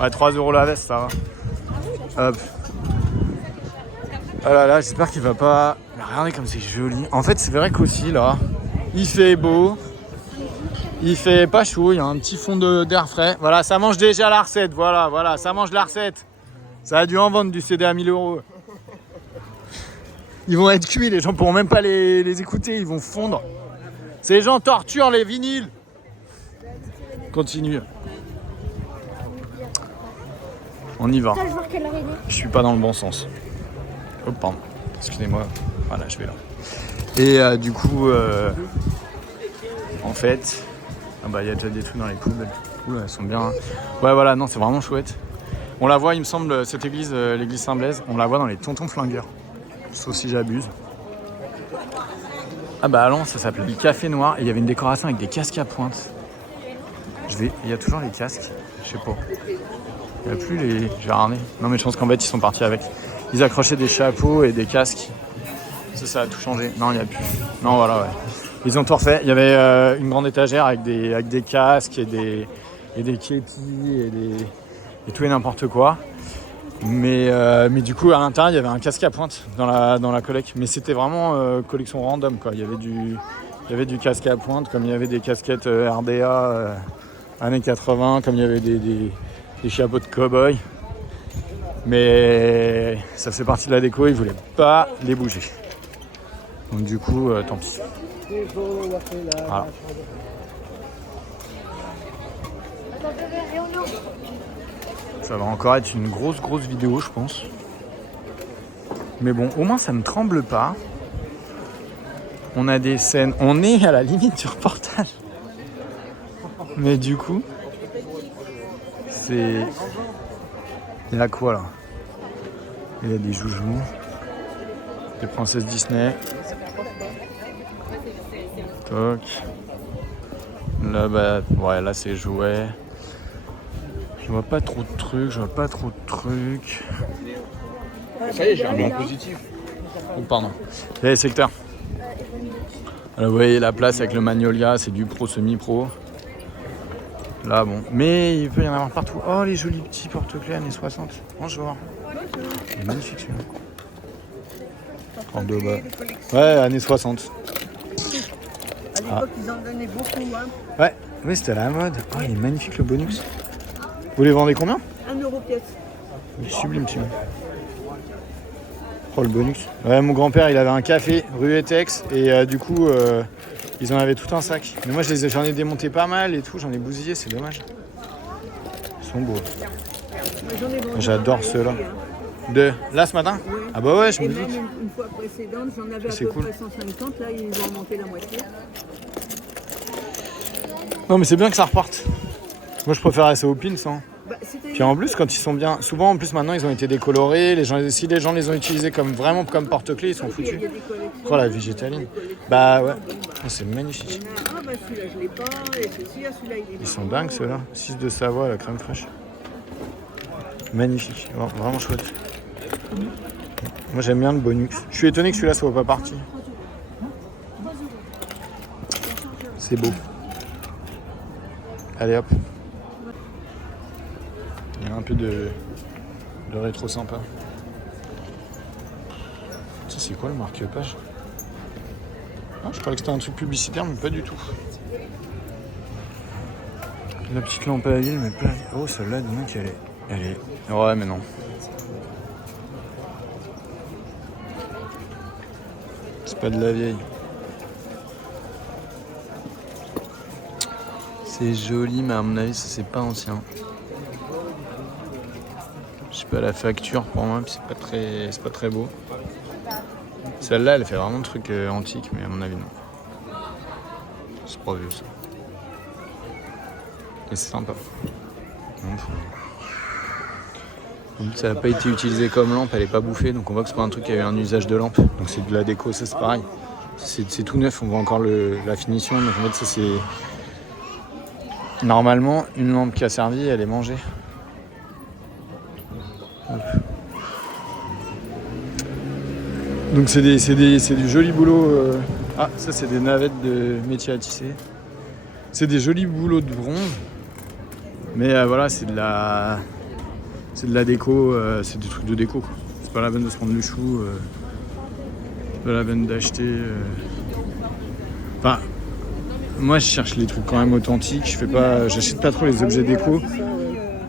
Ouais, 3 € la veste, ça va. Hop. Ah là là, j'espère qu'il va pas... Mais regardez comme c'est joli. En fait, c'est vrai qu'aussi, là, il fait beau. Il fait pas chaud, il y a un petit fond d'air frais. Voilà, ça mange déjà la recette. Voilà, ça mange la recette. Ça a dû en vendre du CD à 1 000 €. Ils vont être cuits, les gens pourront même pas les écouter, ils vont fondre. Ces gens torturent les vinyles. Continue. On y va. Je suis pas dans le bon sens. Oh pardon, excusez-moi. Voilà, je vais là. Et du coup, en fait, il y a déjà des trucs dans les poubelles. Oula, elles sont bien. Hein. Ouais, voilà, non, c'est vraiment chouette. On la voit, il me semble, cette église, l'église Saint-Blaise, on la voit dans les Tontons Flingueurs. Sauf si j'abuse. Ah bah allons, ça s'appelait le Café Noir et il y avait une décoration avec des casques à pointe. Il y a toujours les casques, je sais pas. Il n'y a plus les... Je vais regarder. Non mais je pense qu'en fait ils sont partis avec. Ils accrochaient des chapeaux et des casques. Ça a tout changé. Non, il n'y a plus. Non, voilà, ouais. Ils ont tout refait. Il y avait une grande étagère avec des casques et des képis et tout et n'importe quoi. Mais du coup, à l'intérieur, il y avait un casque à pointe dans la collecte. Mais c'était vraiment collection random, quoi. Il y avait du casque à pointe, comme il y avait des casquettes RDA années 80, comme il y avait des chapeaux de cow-boy. Mais ça faisait partie de la déco, ils ne voulaient pas les bouger. Donc du coup, tant pis. Voilà. Ça va encore être une grosse vidéo, je pense. Mais bon, au moins ça ne tremble pas. On a des scènes, on est à la limite du reportage. Mais du coup, c'est... Il y a quoi là? Il y a des joujoux, des princesses Disney. Toc. Là, bah, ouais, là c'est jouet. Je vois pas trop de trucs, Ça y est, j'ai un bon positif. Oh, pardon. Il y a les secteurs. Là, vous voyez la place avec le Magnolia, c'est du pro, semi-pro. Là, bon. Mais il peut y en avoir partout. Oh, les jolis petits porte-clés années 60. Bonjour. Il est magnifique celui-là. 32 bas. Ouais, années 60. À l'époque, ils en donnaient beaucoup. Hein. Ouais, oui, c'était à la mode. Oh, il est magnifique le bonus. Vous les vendez combien? 1 euro pièce. Il est sublime celui-là. Oh, le bonus. Ouais, mon grand-père, il avait un café rue Etex et du coup, ils en avaient tout un sac. Mais moi, j'en ai démonté pas mal et tout, j'en ai bousillé, c'est dommage. Ils sont beaux. J'adore ceux-là. Là, ce matin? Oui. Ah bah ouais, je Et me même doute. une fois précédente, j'en avais à C'est peu cool. près 150, là ils ont remonté la moitié. Non, mais c'est bien que ça reparte. Moi, je préfère ça aux pins. Hein. Bah, c'était- Puis en plus, quand ils sont bien... Souvent, en plus, maintenant, ils ont été décolorés. Si les gens les ont utilisés vraiment comme porte-clés, ils sont il y foutus. a des collections. Oh, la végétaline. Bah ouais. Oh, c'est magnifique. Il y en a, ah bah celui-là je l'ai pas, et ceci, ah, celui-là il est Ils sont marrant. dingues ceux-là. 6 de Savoie, la crème fraîche. Magnifique. Oh, vraiment chouette. Moi, j'aime bien le bonus. Je suis étonné que celui-là soit pas parti. C'est beau. Allez hop. Il y a un peu de rétro sympa. Ça, c'est quoi le marque-page? Ah, je croyais que c'était un truc publicitaire, mais pas du tout. La petite lampe à l'huile, mais pas... Oh, celle-là, dis donc, elle est... Ouais, mais non. C'est pas de la vieille. C'est joli, mais à mon avis, ça c'est pas ancien. Je sais pas la facture pour moi, puis c'est pas très beau. Celle-là, elle fait vraiment un truc antique, mais à mon avis non. C'est pas vieux ça. Et c'est sympa. Ça n'a pas été utilisé comme lampe, elle est pas bouffée, donc on voit que c'est pas un truc qui a eu un usage de lampe. Donc c'est de la déco, ça c'est pareil. C'est tout neuf, on voit encore la finition, donc en fait ça c'est... Normalement, une lampe qui a servi, elle est mangée. Hop. Donc c'est du joli boulot. Ah, ça c'est des navettes de métier à tisser. C'est des jolis boulots de bronze. Mais voilà, c'est de la déco, c'est des trucs de déco. Quoi. C'est pas la peine de se prendre le chou. Pas la peine d'acheter. Enfin, moi je cherche les trucs quand même authentiques. J'achète pas trop les objets déco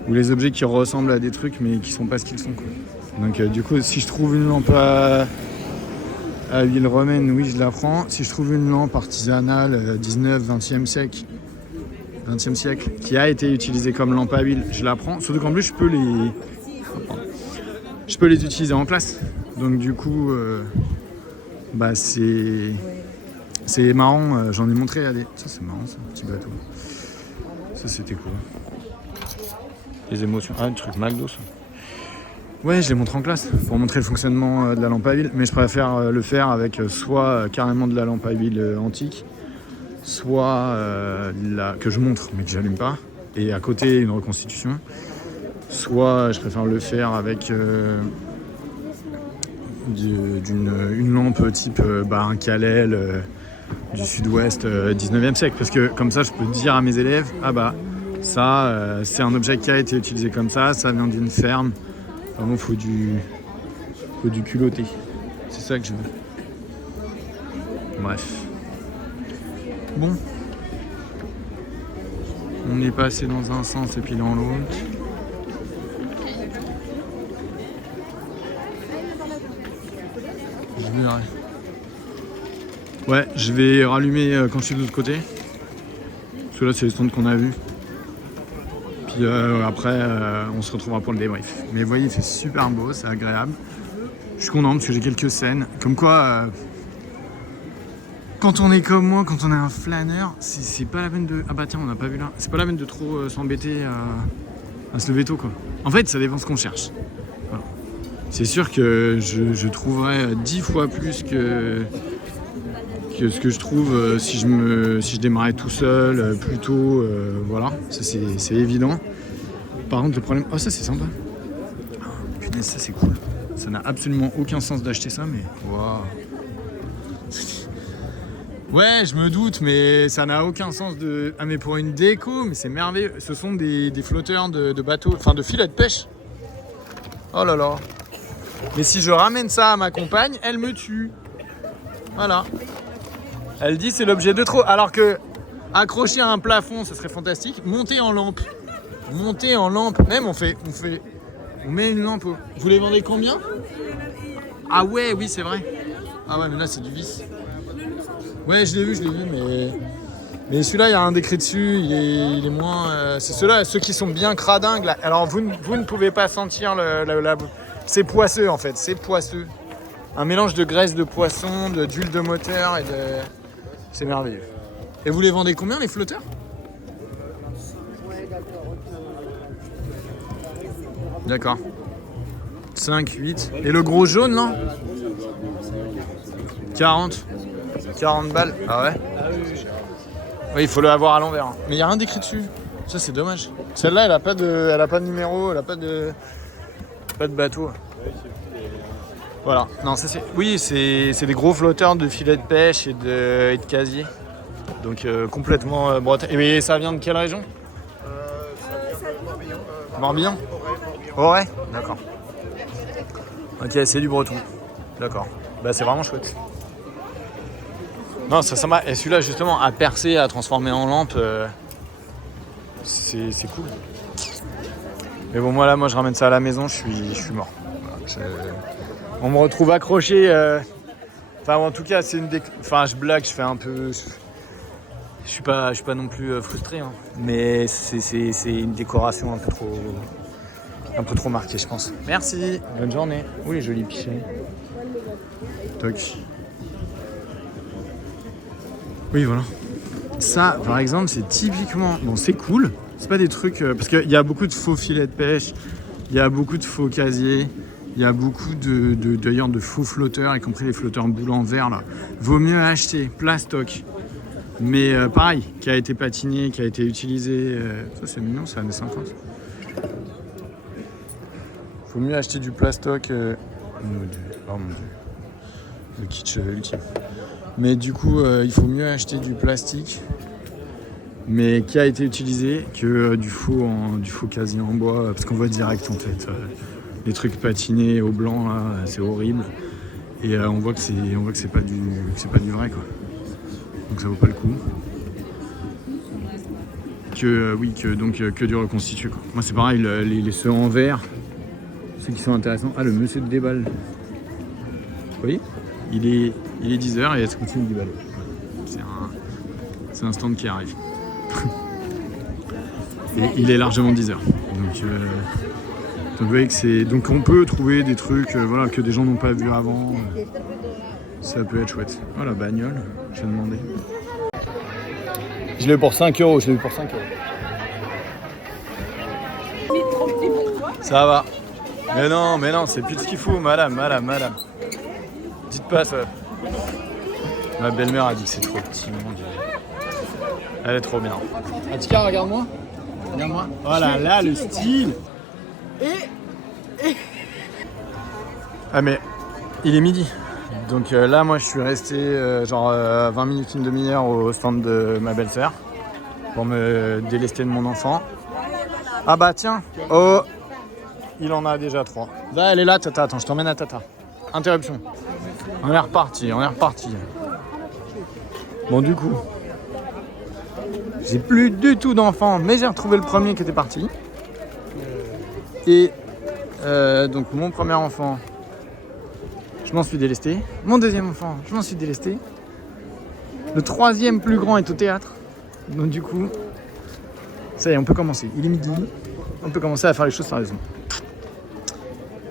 ou les objets qui ressemblent à des trucs mais qui sont pas ce qu'ils sont. Quoi. Donc du coup, si je trouve une lampe à huile romaine, oui, je la prends. Si je trouve une lampe artisanale 19-20e siècle, qui a été utilisée comme lampe à huile, je la prends. Surtout qu'en plus, je peux les utiliser en classe. Donc du coup, bah c'est marrant. J'en ai montré à des... Ça, c'est marrant, ça, petit bateau. Ça, c'était cool. Les émotions. Ah, le truc McDo, ça. Ouais, je les montre en classe pour montrer le fonctionnement de la lampe à huile, mais je préfère le faire avec soit carrément de la lampe à huile antique, soit que je montre mais que j'allume pas, et à côté une reconstitution, soit je préfère le faire avec une lampe type un Calel du sud-ouest 19e siècle, parce que comme ça je peux dire à mes élèves, ah bah ça c'est un objet qui a été utilisé comme ça vient d'une ferme. Vraiment, faut du culotté. C'est ça que je veux. Bref. Bon. On est passé dans un sens et puis dans l'autre. Je verrai. Ouais, je vais rallumer quand je suis de l'autre côté. Parce que là, c'est les stands qu'on a vus. Puis après, on se retrouvera pour le débrief. Mais vous voyez, il fait super beau, c'est agréable. Je suis content parce que j'ai quelques scènes. Comme quoi, quand on est comme moi, quand on est un flâneur, c'est pas la peine de... Ah bah tiens, on n'a pas vu là. C'est pas la peine de trop s'embêter à se lever tôt, quoi. En fait, ça dépend ce qu'on cherche. Voilà. C'est sûr que je trouverais 10 fois plus que ce que je trouve si je démarrais tout seul, plus tôt, voilà, ça c'est évident. Par contre le problème... Oh ça c'est sympa. Oh, punaise, ça c'est cool. Ça n'a absolument aucun sens d'acheter ça, mais... Waouh. Ouais, je me doute, mais ça n'a aucun sens de... Ah mais pour une déco, mais c'est merveilleux. Ce sont des flotteurs de bateaux, enfin de filets de pêche. Oh là là. Mais si je ramène ça à ma compagne, elle me tue. Voilà. Elle dit c'est l'objet de trop. Alors que accrocher à un plafond, ça serait fantastique. Monter en lampe. Monter en lampe. Même on met une lampe. Vous les vendez combien? Ah ouais, oui c'est vrai. Ah ouais, mais là c'est du vis. Ouais, je l'ai vu, mais celui-là, il y a un décret dessus, il est moins... c'est ceux-là, ceux qui sont bien cradingues. Là. Alors, vous ne pouvez pas sentir c'est poisseux, en fait, c'est poisseux. Un mélange de graisse de poisson, d'huile de moteur et de... C'est merveilleux. Et vous les vendez combien, les flotteurs? D'accord. 5, 8. Et le gros jaune, là? 40 balles. Ah ouais? Oui, il faut le avoir à l'envers. Hein. Mais il n'y a rien d'écrit dessus. Ça, c'est dommage. Celle-là, elle a pas de numéro, elle a pas de bateau. Voilà. Non, ça c'est... Oui, c'est des gros flotteurs de filets de pêche et de casier. Donc complètement Bretagne. Et ça vient de quelle région? Morbihan. Ouais, d'accord. Ok, c'est du breton. D'accord. Bah c'est vraiment chouette. Non, ça m'a... Et celui-là, justement, à percer, à transformer en lampe, c'est cool. Mais bon, moi, je ramène ça à la maison, je suis mort. Voilà, on me retrouve accroché. Enfin, en tout cas, c'est une Enfin, je blague, je fais un peu... Je suis pas non plus frustré, hein. Mais c'est une décoration un peu trop marquée, je pense. Merci, bonne journée. Oui, les jolis pichets. Toc. Oui, voilà. Ça, par exemple, c'est typiquement... Bon, c'est cool. C'est pas des trucs... parce qu'il y a beaucoup de faux filets de pêche, il y a beaucoup de faux casiers, il y a beaucoup d'ailleurs de faux flotteurs, y compris les flotteurs boules en verre, là. Vaut mieux acheter plastoc. Mais pareil, qui a été patiné, qui a été utilisé... Ça, c'est mignon, c'est années 50. Faut mieux acheter du plastoc... Oh mon dieu. Le kitsch ultime. Mais du coup, il faut mieux acheter du plastique, mais qui a été utilisé, que du faux casier en bois, parce qu'on voit direct en fait les trucs patinés au blanc là, c'est horrible. Et on voit que c'est pas du vrai quoi. Donc ça vaut pas le coup. Que du reconstitué quoi. Moi c'est pareil, les ceux en verre, ceux qui sont intéressants. Ah, le monsieur de déballe. Oui, il est 10h et ça continue de déballer. C'est un stand qui arrive. Et il est largement 10h. Donc vous voyez que c'est. Donc on peut trouver des trucs voilà, que des gens n'ont pas vu avant. Ça peut être chouette. Oh la bagnole, j'ai demandé. Je l'ai eu pour 5 €. Ça va. Mais non, c'est plus de ce qu'il faut, madame. Dites pas ça. Ma belle-mère a dit que c'est trop petit, mon dieu. Elle est trop bien. Atika, regarde-moi. Oh là là, le style. Ah mais, il est midi. Donc là, moi, je suis resté 20 minutes, une demi-heure au stand de ma belle-sœur pour me délester de mon enfant. Ah bah tiens. Oh, il en a déjà 3. Là, elle est là, Tata. Attends, je t'emmène à Tata. Interruption. On est reparti. Bon, du coup, j'ai plus du tout d'enfants, mais j'ai retrouvé le premier qui était parti. Et donc, mon premier enfant, je m'en suis délesté. Mon deuxième enfant, je m'en suis délesté. Le 3e plus grand est au théâtre. Donc du coup, ça y est, on peut commencer. Il est midi. On peut commencer à faire les choses sérieusement.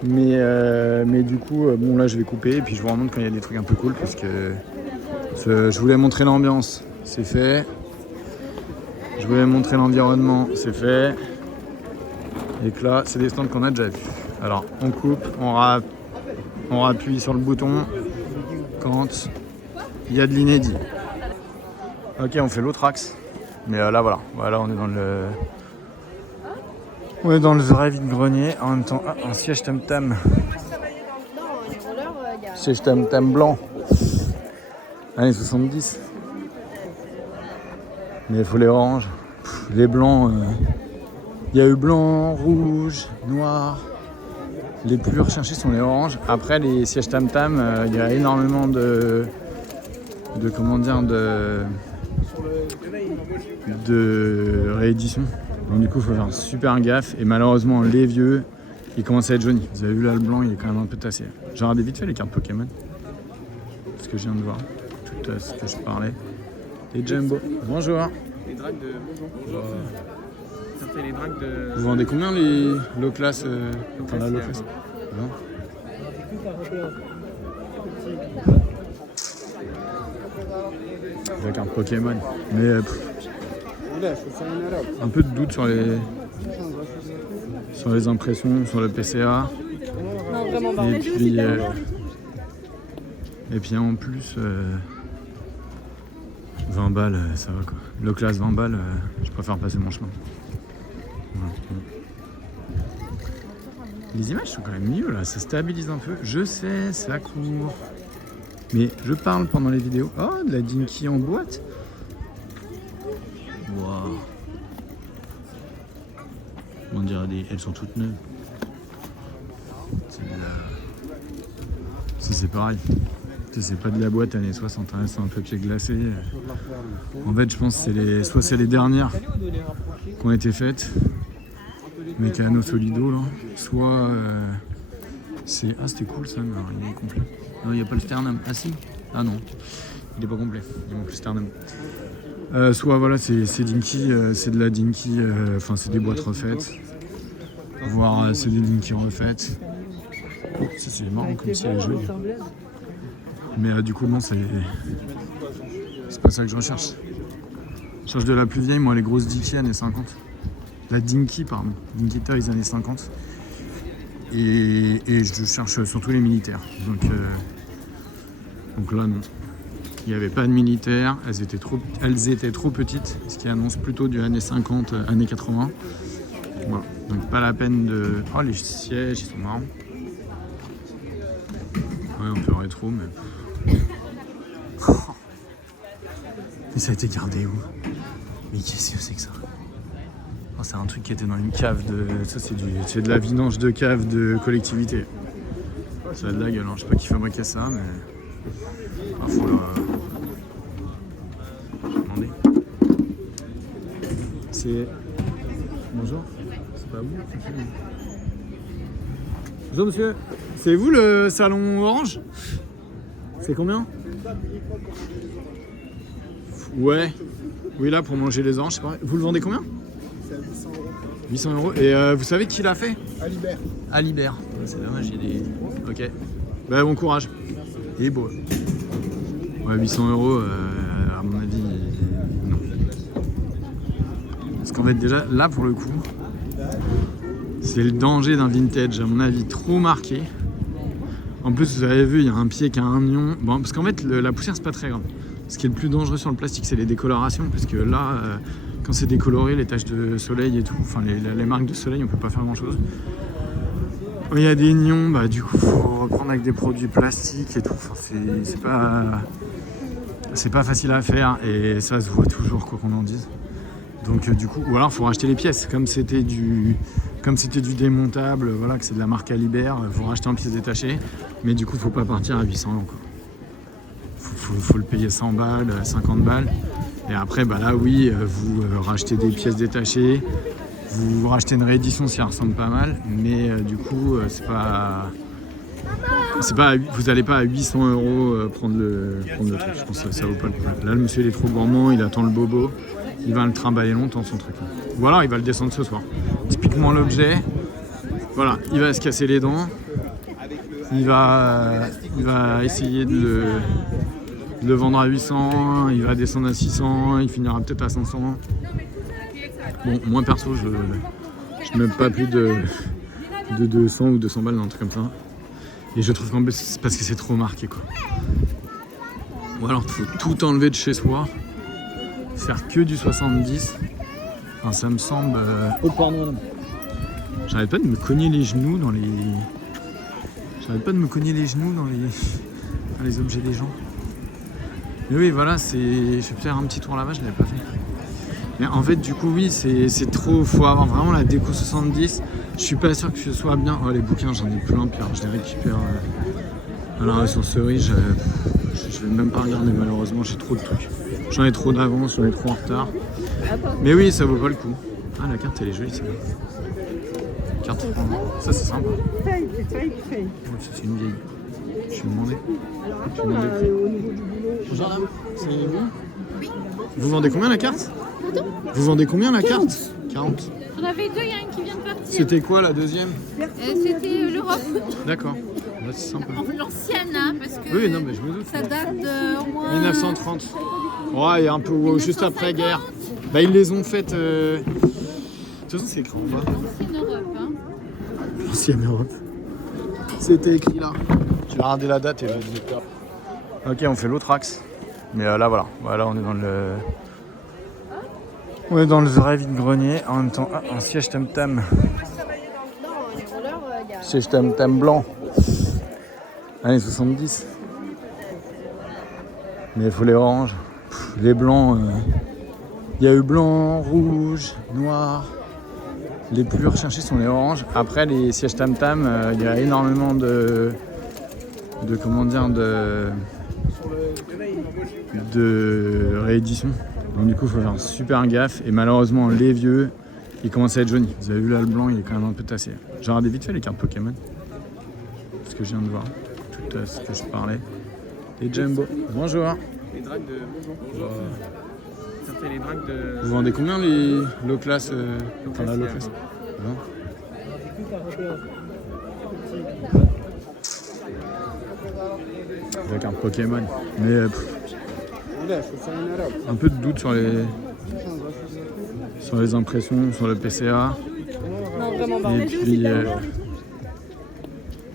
Mais du coup, bon là je vais couper et puis je vous remonte quand il y a des trucs un peu cool parce que je voulais montrer l'ambiance, c'est fait. Je voulais montrer l'environnement, c'est fait. Et que là, c'est des stands qu'on a déjà vus. Alors, on coupe, on appuie sur le bouton quand il y a de l'inédit. Ok, on fait l'autre axe. Mais là, voilà. Voilà, on est dans le vrai vide-grenier. En même temps, un siège tam-tam. Siège tam-tam blanc. Années 70. Mais il faut les oranges. Les blancs, il y a eu blanc, rouge, noir. Les plus recherchés sont les oranges. Après, les sièges tam-tam, il y a énormément de rééditions. Donc du coup, il faut faire super gaffe. Et malheureusement, les vieux, ils commencent à être jaunis. Vous avez vu là, le blanc, il est quand même un peu tassé. J'ai regardé vite fait les cartes Pokémon. Ce que je viens de voir. Tout ce que je parlais. Et Jumbo. Bonjour. Les drags de... Bonjour. Ça fait les drags de... Vous vendez combien les low class enfin, la low class avec un Pokémon. Mais un peu de doute sur les impressions, sur le PCA. Non, vraiment pas. Et puis en plus 20 balles, ça va quoi. Low class 20 balles, je préfère passer mon chemin. Voilà. Les images sont quand même mieux là, ça stabilise un peu. Je sais, ça court. Mais je parle pendant les vidéos. Oh, de la Dinky en boîte. Waouh. On dirait elles sont toutes neuves. Ça c'est pareil. C'est pas de la boîte années 60, hein, c'est un papier glacé. En fait, je pense que soit c'est les dernières qui ont été faites, Mécano Solido, là, soit c'est... Ah, c'était cool ça, mais alors, il est complet. Non, il n'y a pas le sternum. Ah si. Ah non, il est pas complet, il manque le sternum. Soit voilà, c'est Dinky, c'est de la Dinky, enfin c'est des boîtes refaites, voire c'est des Dinky refaites. Ça c'est marrant comme si elle est jolie. Mais du coup non, c'est pas ça que je recherche. Je cherche de la plus vieille, moi les grosses Dinky années 50. La Dinky, pardon, Dinky Toys années 50. Et je cherche surtout les militaires. Donc là non. Il n'y avait pas de militaires, elles étaient trop petites, ce qui annonce plutôt du années 50, années 80. Voilà. Donc pas la peine de... Oh les sièges, ils sont marrants. Ouais, un peu rétro, mais... Et ça a été gardé où? Mais qu'est-ce que c'est que ça? Oh, c'est un truc qui était dans une cave de... Ça c'est de la vidange de cave de collectivité. Ça a de la gueule, hein. Je sais pas qui fabriquait ça, mais... Ah, faut j'ai demandé. C'est... Bonjour. C'est pas vous? Bonjour monsieur. C'est vous le salon orange? C'est combien? Ouais. Oui là pour manger les oranges, c'est pareil. Vous le vendez combien? 800 €. Et vous savez qui l'a fait? Alibert. Alibert. C'est dommage, il y a des... Ok. Bah bon courage. Il est beau. Ouais, 800 €, à mon avis, non. Parce qu'en fait déjà, là pour le coup, c'est le danger d'un vintage, à mon avis, trop marqué. En plus, vous avez vu, il y a un pied qui a un nion. Bon, parce qu'en fait, la poussière, c'est pas très grave. Ce qui est le plus dangereux sur le plastique, c'est les décolorations. Parce que là, quand c'est décoloré, les taches de soleil et tout, enfin les marques de soleil, on peut pas faire grand chose. Quand il y a des nions, bah du coup, faut reprendre avec des produits plastiques et tout. Enfin, c'est pas facile à faire et ça se voit toujours, quoi qu'on en dise. Donc du coup, ou alors faut racheter les pièces. Comme c'était du démontable, voilà, que c'est de la marque Alibert, faut racheter en pièces détachées. Mais du coup, faut pas partir à 800 €, quoi. Faut le payer 100 balles, 50 balles. Et après, bah là, oui, vous rachetez des pièces détachées. Vous rachetez une réédition si elle ressemble pas mal. Mais du coup, c'est pas... c'est pas, vous n'allez pas à 800 € prendre le truc. Je pense que ça vaut pas le coup. Là, le monsieur il est trop gourmand, il attend le bobo. Il va le trimballer longtemps son truc. Ou alors il va le descendre ce soir. Typiquement l'objet. Voilà, il va se casser les dents. Il va essayer de le vendre à 800. Il va descendre à 600. Il finira peut-être à 500. Bon, moi perso, je mets pas plus de 200 ou 200 balles dans un truc comme ça. Et je trouve qu'en plus c'est parce que c'est trop marqué quoi. Ou alors il faut tout enlever de chez soi. Faire que du 70. Enfin, ça me semble. Oh pardon. J'arrête pas de me cogner les genoux dans les. J'arrête pas de me cogner les genoux dans les objets des gens. Mais oui voilà, je vais faire un petit tour là-bas, je l'avais pas fait. Mais en fait du coup oui c'est trop. Faut avoir vraiment la déco 70. Je suis pas sûr que ce soit bien. Oh les bouquins j'en ai plein pire. Je les récupère à la ressourcerie. Je vais même pas regarder malheureusement, j'ai trop de trucs. J'en ai trop d'avance, j'en ai trop en retard. Mais oui, ça vaut pas le coup. Ah, la carte elle est jolie, c'est bien. Carte, ça c'est sympa. Paye. Oh, ça c'est une vieille. Je vais demander. Alors attends, là, au niveau du boulot. Bonjour là, c'est vous? Vous vendez combien la carte? Vous vendez combien la carte? 40. On avait deux, il y a une qui vient de partir. C'était quoi la deuxième? C'était l'Europe. D'accord. Là, c'est sympa. L'ancienne, hein, parce que Oui, non, mais je me doute. ça date au moins... 1930. Ouais, et un peu juste après guerre. Bah, ils les ont faites. De toute façon, c'est écrit en bas. L'ancienne Europe. Hein. L'ancienne Europe. C'était écrit là. Je vais regarder la date et je vais dire. Ok, on fait l'autre axe. Mais là, voilà. Voilà, on est dans le. On est dans le vrai vide-grenier. En même temps, un siège tam-tam. Siège tam-tam blanc. Années 70. Mais il faut les oranges. Les blancs. Il y a eu blanc, rouge, noir. Les plus recherchés sont les oranges. Après, les sièges tam-tam, il y a énormément de rééditions. Donc du coup, il faut faire super gaffe. Et malheureusement, les vieux, ils commencent à être jaunis. Vous avez vu là, le blanc, il est quand même un peu tassé. J'ai regardé vite fait les cartes Pokémon. Ce que je viens de voir. Tout à ce que je parlais. Et Jumbo. Bonjour. Les drags de. Bonjour. Ça fait les drags de. Vous vendez combien les low class enfin la low class avec un Pokémon. Mais un peu de doute sur les impressions, sur le PCA. Non, vraiment pas.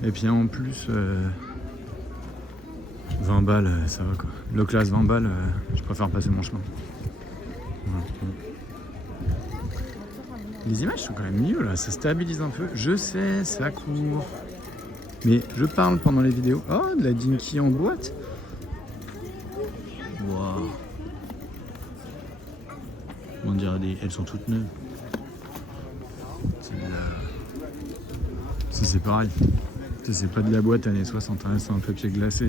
Et puis en plus 20 balles, ça va quoi. Low class 20 balles, je préfère passer mon chemin. Voilà. Les images sont quand même mieux là, ça stabilise un peu. Je sais, ça court. Mais je parle pendant les vidéos. Oh, de la Dinky en boîte. Waouh. On dirait elles sont toutes neuves. Ça c'est pareil. C'est pas de la boîte années 60, hein, c'est un papier glacé.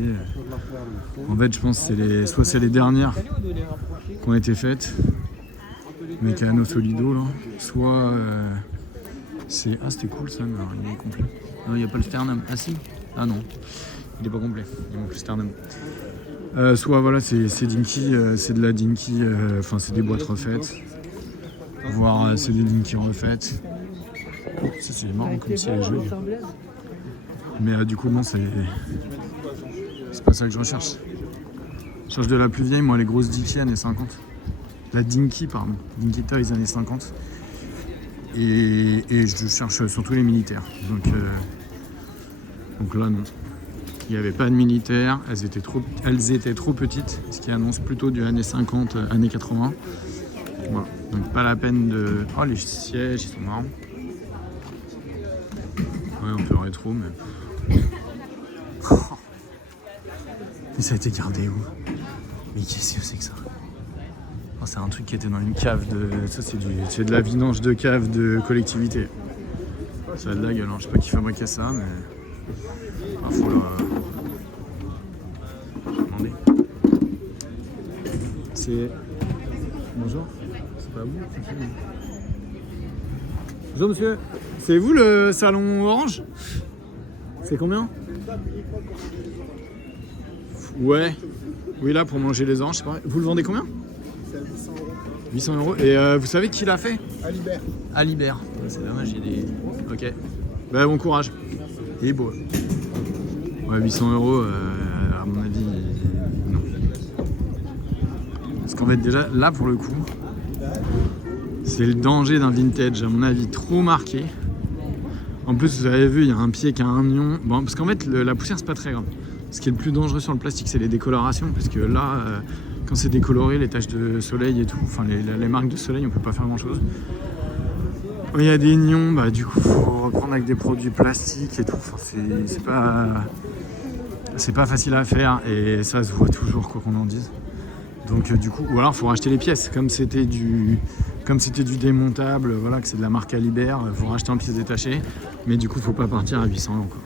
En fait, je pense que soit c'est les dernières qui ont été faites, Mécano Solido, là, soit c'est... Ah, c'était cool ça, mais alors, il est complet. Non, il n'y a pas le sternum. Ah si. Ah non, il est pas complet, il manque le sternum. Soit voilà, c'est Dinky, c'est de la Dinky, enfin c'est des boîtes refaites, voire c'est des Dinky refaites. Ça c'est marrant comme si elle est jolie. Mais du coup non, c'est pas ça que je recherche. Je cherche de la plus vieille, moi les grosses Dinky années 50. La Dinky, pardon, Dinky Toys années 50. Et je cherche surtout les militaires. Donc là non. Il n'y avait pas de militaires, elles étaient trop petites, ce qui annonce plutôt du années 50, années 80. Voilà, donc pas la peine de... Oh, les sièges, ils sont marrants. Ouais, un peu rétro, mais... Mais ça a été gardé où? Mais qu'est-ce que c'est que ça? Oh, c'est un truc qui était dans une cave de... Ça, c'est de la vidange de cave de collectivité. Ça a de la gueule, hein. Je sais pas qui fabriquait ça, mais... Ah, faut le... Demandez. C'est... Bonjour. C'est pas vous? Bonjour monsieur. C'est vous le salon orange? C'est combien? Ouais. Oui, là, pour manger les oranges, c'est pareil. Vous le vendez combien? C'est à 800 €. 800 €. Et vous savez qui l'a fait? Alibert. Alibert. C'est dommage, il est... Ok. Bah, bon courage. Il est beau. Ouais, 800 €, à mon avis, non. Parce qu'en fait, déjà, là, pour le coup, c'est le danger d'un vintage, à mon avis, trop marqué. En plus, vous avez vu, il y a un pied qui a un nion. Bon, parce qu'en fait, la poussière, c'est pas très grave. Ce qui est le plus dangereux sur le plastique, c'est les décolorations. Parce que là, quand c'est décoloré, les taches de soleil et tout, enfin les marques de soleil, on peut pas faire grand chose. Il y a des nions, bah du coup, faut reprendre avec des produits plastiques et tout. Enfin, c'est pas facile à faire et ça se voit toujours, quoi qu'on en dise. Donc du coup, ou alors faut racheter les pièces. Comme c'était du démontable, voilà, que c'est de la marque Alibert, faut racheter en pièces détachées. Mais du coup, faut pas partir à 800 €, quoi.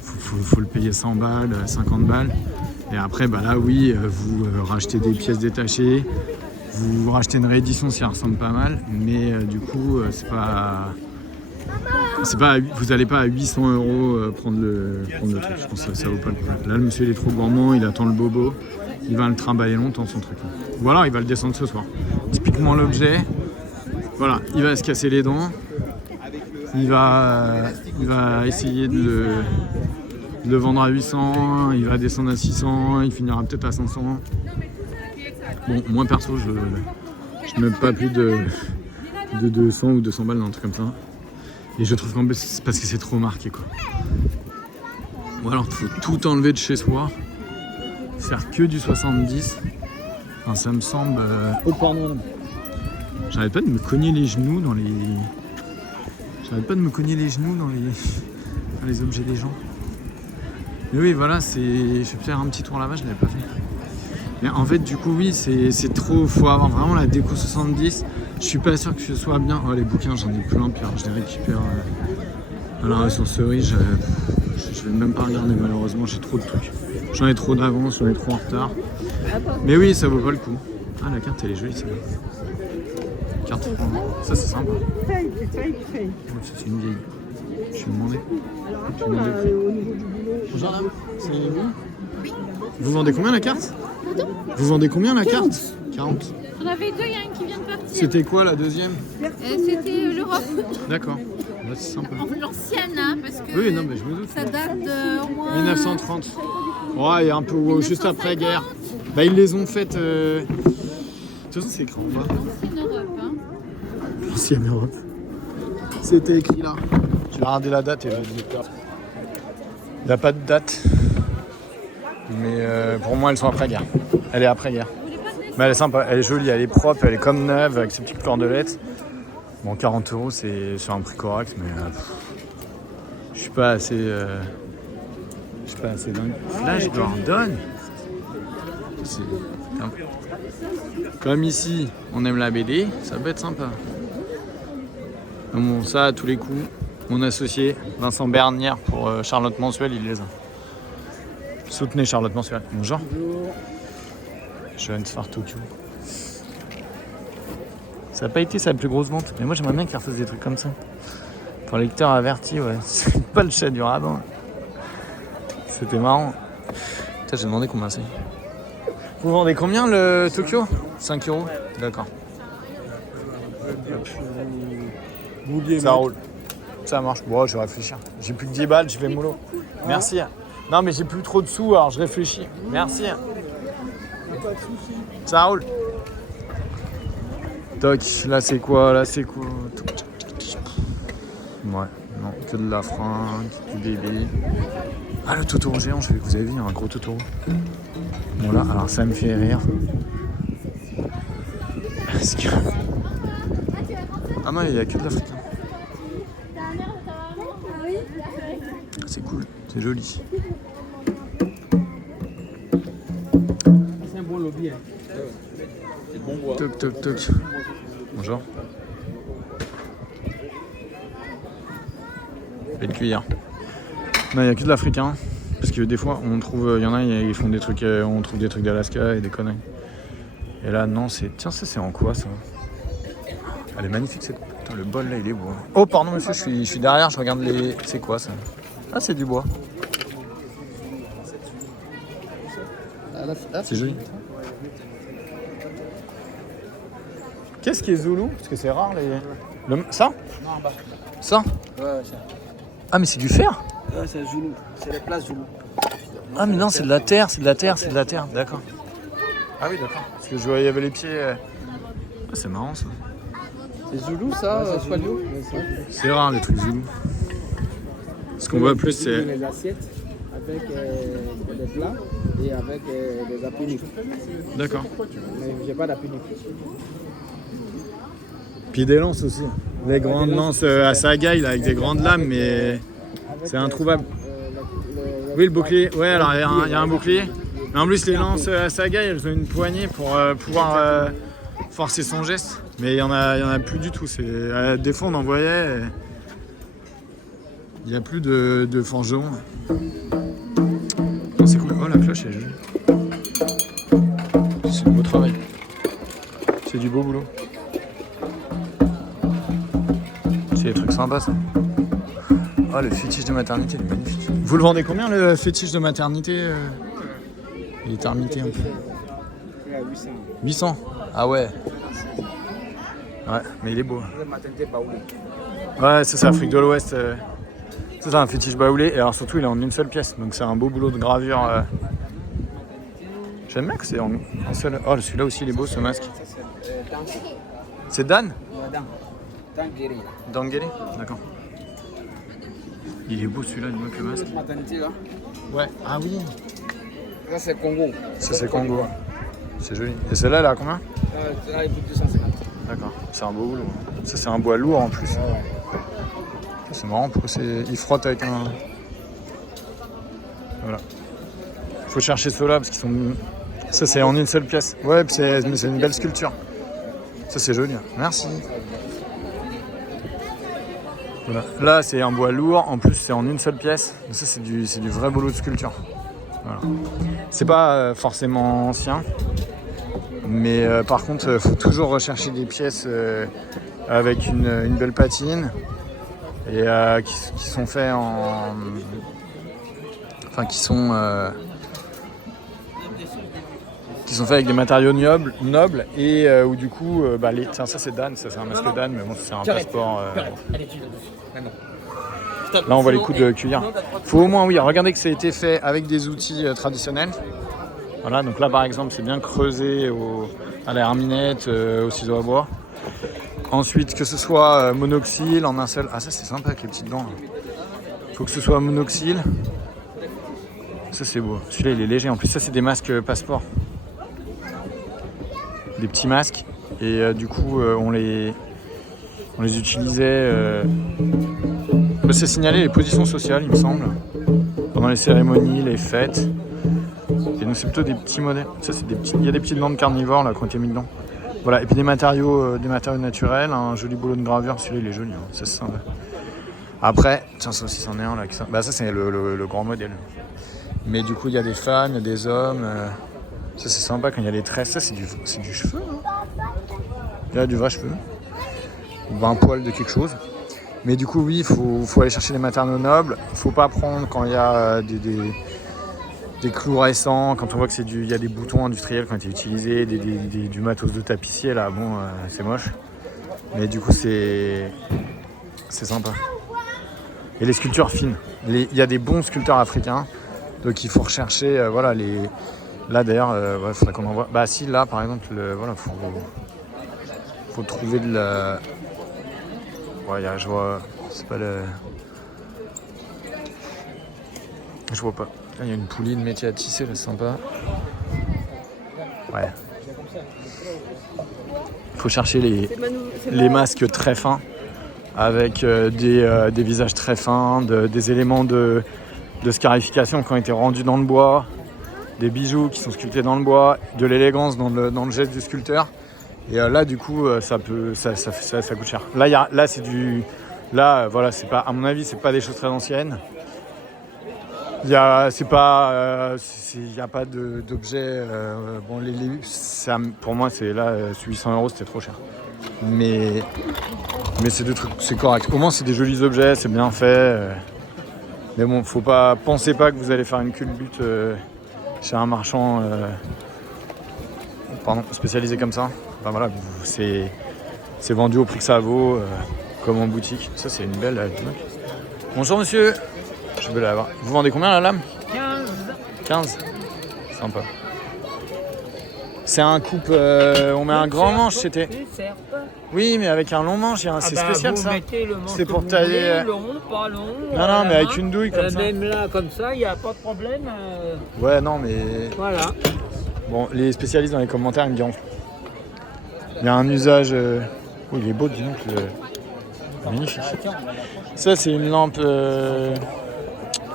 Faut le payer 100 balles, 50 balles. Et après, bah là, oui, vous rachetez des pièces détachées. Vous rachetez une réédition si elle ressemble pas mal. Mais du coup, c'est pas, vous n'allez pas à 800 € prendre le truc. Je pense que ça vaut pas le coup. Là, le monsieur, il est trop gourmand, il attend le bobo. Il va le trimballer longtemps, son truc. Ou alors, il va le descendre ce soir. Typiquement, l'objet, voilà, il va se casser les dents. Il va essayer de le vendre à 800, il va descendre à 600, il finira peut-être à 500. Bon, moi perso, je ne mets pas plus de 200 ou 200 balles dans un truc comme ça. Et je trouve qu'en plus, c'est parce que c'est trop marqué, quoi. Ou alors, il faut tout enlever de chez soi, faire que du 70. Enfin, ça me semble... Oh, pardon. J'arrête pas de me cogner les genoux dans les... J'arrête pas de me cogner les genoux dans les objets des gens. Mais oui, voilà, je vais faire un petit tour là-bas, je l'avais pas fait. Mais en fait, du coup, oui, c'est trop. Faut avoir vraiment la déco 70. Je suis pas sûr que ce soit bien. Oh, les bouquins, j'en ai plein, puis je les récupère à la ressourcerie. Je vais même pas regarder, malheureusement, j'ai trop de trucs. J'en ai trop d'avance, j'en ai trop en retard. Mais oui, ça vaut pas le coup. Ah, la carte, elle est jolie, celle-là. Carte, ça, c'est sympa. Fake. Oh, ça, c'est une vieille. Je suis demandé. Alors attends, là, au niveau du boulot. Bonjour madame, c'est vous? Vous vendez combien la carte? Vous vendez combien la carte? 40. On avait deux, il y a une qui vient de partir. C'était quoi la deuxième? C'était l'Europe. D'accord, là, c'est sympa. L'ancienne, hein, parce que Oui, non, mais je me doute. ça date de au moins 1930. Ouais, et un peu juste après-guerre. Bah, ils les ont faites. De toute façon, c'est écrit en bas. l'ancienne Europe. Hein. L'ancienne Europe. C'était écrit là. Je vais regarder la date et je dis pas. Il n'y a pas de date. Mais pour moi, elles sont après-guerre. Elle est après-guerre. Mais elle est sympa, elle est jolie, elle est propre, elle est comme neuve avec ses petites cordelettes. Bon, 40 €, c'est sur un prix correct, mais je suis pas assez dingue. Flash Gordon. Comme ici, on aime la BD, ça peut être sympa. Bon, ça, à tous les coups, mon associé Vincent Bernière pour Charlotte Mensuelle, il les a. Soutenez Charlotte Mensuelle. Bonjour. Jeune Phare Tokyo. Ça n'a pas été sa plus grosse vente, mais moi j'aimerais bien qu'il refasse des trucs comme ça. Pour lecteur averti, ouais. C'est pas le chat du rabbin. C'était marrant. Putain, j'ai demandé combien c'est. Vous vendez combien le Tokyo? 5 €. D'accord. Ça roule. Ça marche. Bon, je vais réfléchir. J'ai plus que 10 balles, je vais mollo. Merci. Non, mais j'ai plus trop de sous, alors je réfléchis. Merci. Ça roule. Toc, là c'est quoi? Ouais, non, que de la fringue, du bébé. Ah, le Totoro géant, vous avez vu, un gros Totoro. Voilà, alors ça me fait rire. Parce que... Ah non, il n'y a que de l'Africain. C'est cool, c'est joli. C'est un bon lobby. Hein. C'est bon bois. Toc, toc, toc. Bonjour. Belle cuillère. Non, il n'y a que de l'Africain. Parce que des fois, on trouve, il y en a, ils font des trucs, on trouve des trucs d'Alaska et des conneries. Et là, non, c'est... Tiens, ça, c'est en quoi, ça? Elle est magnifique, cette... Putain, le bol, là, il est beau. Oh, pardon, monsieur, je suis derrière, je regarde les... C'est quoi, ça? Ah, c'est du bois. C'est joli. Qu'est-ce qui est Zoulou? Parce que c'est rare les... Ça? Non, en bas. Ça? Ouais, ça. Ah mais c'est du fer? Ouais, c'est Zoulou. C'est les places Zoulou. Ah mais non, c'est de la terre, d'accord. Ah oui, d'accord. Parce que je voyais, il y avait les pieds... Ah, c'est marrant ça. C'est Zoulou, ça, Swallow? C'est rare les trucs Zoulou. Ce qu'on voit plus c'est... Les assiettes avec des plats et avec des apuniques. D'accord. Mais j'ai pas d'apuniques. Puis des lances aussi. Des grandes lances à Sagaï là, avec des grandes lames, mais c'est introuvable. Oui, le bouclier. Ouais, alors il y a un bouclier. Mais en plus, les lances à Sagaï, elles ont une poignée pour pouvoir forcer son geste. Mais il y en a plus du tout. Des fois, on en voyait. Il n'y a plus de forgeron. Oh, c'est cool. Oh, la cloche, elle est jolie. C'est du beau travail. C'est du beau boulot. C'est des trucs sympas, ça. Oh, le fétiche de maternité, il est magnifique. Vous le vendez combien, le fétiche de maternité Il est termité un peu. Il y a 800. 800 Ah ouais. Ouais, mais il est beau. La maternité baoulée. Ouais, c'est Afrique de l'Ouest. C'est ça, un fétiche baoulé. Et alors surtout, il est en une seule pièce. Donc c'est un beau boulot de gravure. J'aime bien que c'est en seul. Oh, celui-là aussi, il est beau, ce masque. C'est Dan Dangueri. Dangueri. D'accord. Il est beau celui-là, il manque le masque. Cette maternité là. Ouais, ah oui. Ça c'est Congo. Ça c'est Congo. C'est joli. Et celle-là, elle a combien? Là, il coûte 250. D'accord. C'est un beau boulot. Ça, c'est un bois lourd en plus. Ouais. C'est marrant, pourquoi il frotte avec un... Voilà. Faut chercher ceux-là parce qu'ils sont... Ça, c'est en une seule pièce. Ouais, puis c'est une belle sculpture. Ça, c'est joli. Merci. Voilà. Là, c'est un bois lourd. En plus, c'est en une seule pièce. Ça, c'est du vrai boulot de sculpture. Voilà. C'est pas forcément ancien. Mais par contre, il faut toujours rechercher des pièces avec une belle patine. Et qui sont faits en... Enfin, qui sont faits avec des matériaux nobles et où du coup, tiens, ça c'est Dan, ça c'est un masque d'âne, mais bon, c'est un passeport. Là, on voit les coups de cuillère. Faut au moins, oui, regarder que ça a été fait avec des outils traditionnels. Voilà, donc là, par exemple, c'est bien creusé à la herminette, au ciseau à bois. Ensuite, que ce soit monoxyle en un seul... Ah, ça c'est sympa avec les petites dents. Faut que ce soit monoxyle. Ça c'est beau. Celui-là il est léger. En plus, ça c'est des masques passeport. Des petits masques. Et du coup, on les utilisait... c'est signaler les positions sociales, il me semble. Pendant les cérémonies, les fêtes. Et donc c'est plutôt des petits modèles. Ça c'est des petits... Il y a des petites bandes carnivores là qui ont été mis dedans. Voilà, et puis des matériaux naturels, un joli boulot de gravure, celui-là il est joli, hein. Ça c'est sympa. Après, tiens ça aussi c'en est un là, ça c'est le grand modèle. Mais du coup il y a des femmes, il y a des hommes, ça c'est sympa quand il y a les tresses, ça c'est du cheveu, hein. Il y a du vrai cheveu, ou un poil de quelque chose. Mais du coup oui, il faut aller chercher les matériaux nobles, faut pas prendre quand il y a des clous récents, quand on voit que il y a des boutons industriels qui ont été utilisés, du matos de tapissier là, bon, c'est moche. Mais du coup, c'est sympa. Et les sculptures fines. Il y a des bons sculpteurs africains, donc il faut rechercher, voilà, là d'ailleurs, il faudrait qu'on en voit. Bah si, là par exemple, voilà, faut trouver de la... Ouais, je vois, c'est pas le... Je vois pas. Il y a une poulie de métier à tisser, là, c'est sympa. Ouais. Il faut chercher les masques très fins, avec des visages très fins, des éléments de scarification qui ont été rendus dans le bois, des bijoux qui sont sculptés dans le bois, de l'élégance dans le geste du sculpteur. Et là, du coup, ça coûte cher. Là, c'est du... Là, voilà, c'est pas, à mon avis, c'est pas des choses très anciennes. Il n'y a pas d'objet. Bon, pour moi, c'est là, 800 €, c'était trop cher. Mais c'est des trucs, c'est correct. Au moins, c'est des jolis objets, c'est bien fait. Mais bon, pensez pas que vous allez faire une culbute chez un marchand spécialisé comme ça. Enfin voilà, c'est vendu au prix que ça vaut, comme en boutique. Ça c'est une belle binocle. Bonjour monsieur, je veux la voir. Vous vendez combien la lame? 15. Sympa. C'est un coupe, on met un grand manche, c'était. Oui, mais avec un long manche, c'est spécial ça. C'est pour tailler. Long, pas long. Non, mais avec une douille comme ça. Même là, comme ça, il n'y a pas de problème. Ouais, non, mais. Voilà. Bon, les spécialistes dans les commentaires, ils me diront. Il y a un usage. Oh, il est beau, dis donc. Magnifique. Ça, c'est une lampe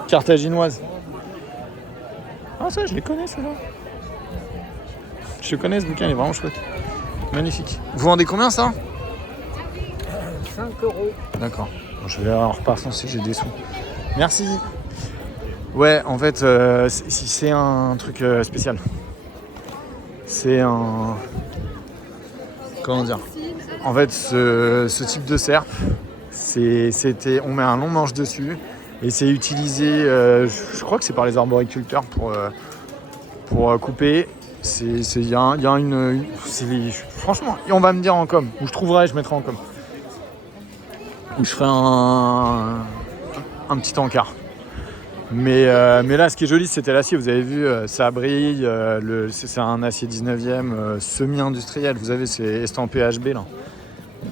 carthaginoise. Ah, ça, je les connais, ceux-là. Je connais ce bouquin, il est vraiment chouette. Magnifique. Vous vendez combien ça? 5 euros. D'accord. Bon, je vais en repartant si j'ai des sous. Merci. Ouais, en fait, c'est un truc spécial. C'est un... Comment dire? En fait, ce type de serpe, on met un long manche dessus et c'est utilisé, je crois que c'est par les arboriculteurs pour couper. Franchement, on va me dire en com, où je trouverai, je mettrai en com. Où je ferai un petit encart. Mais là, ce qui est joli, c'était l'acier. Vous avez vu, ça brille. C'est un acier 19e semi-industriel. Vous avez, c'est estampé HB là,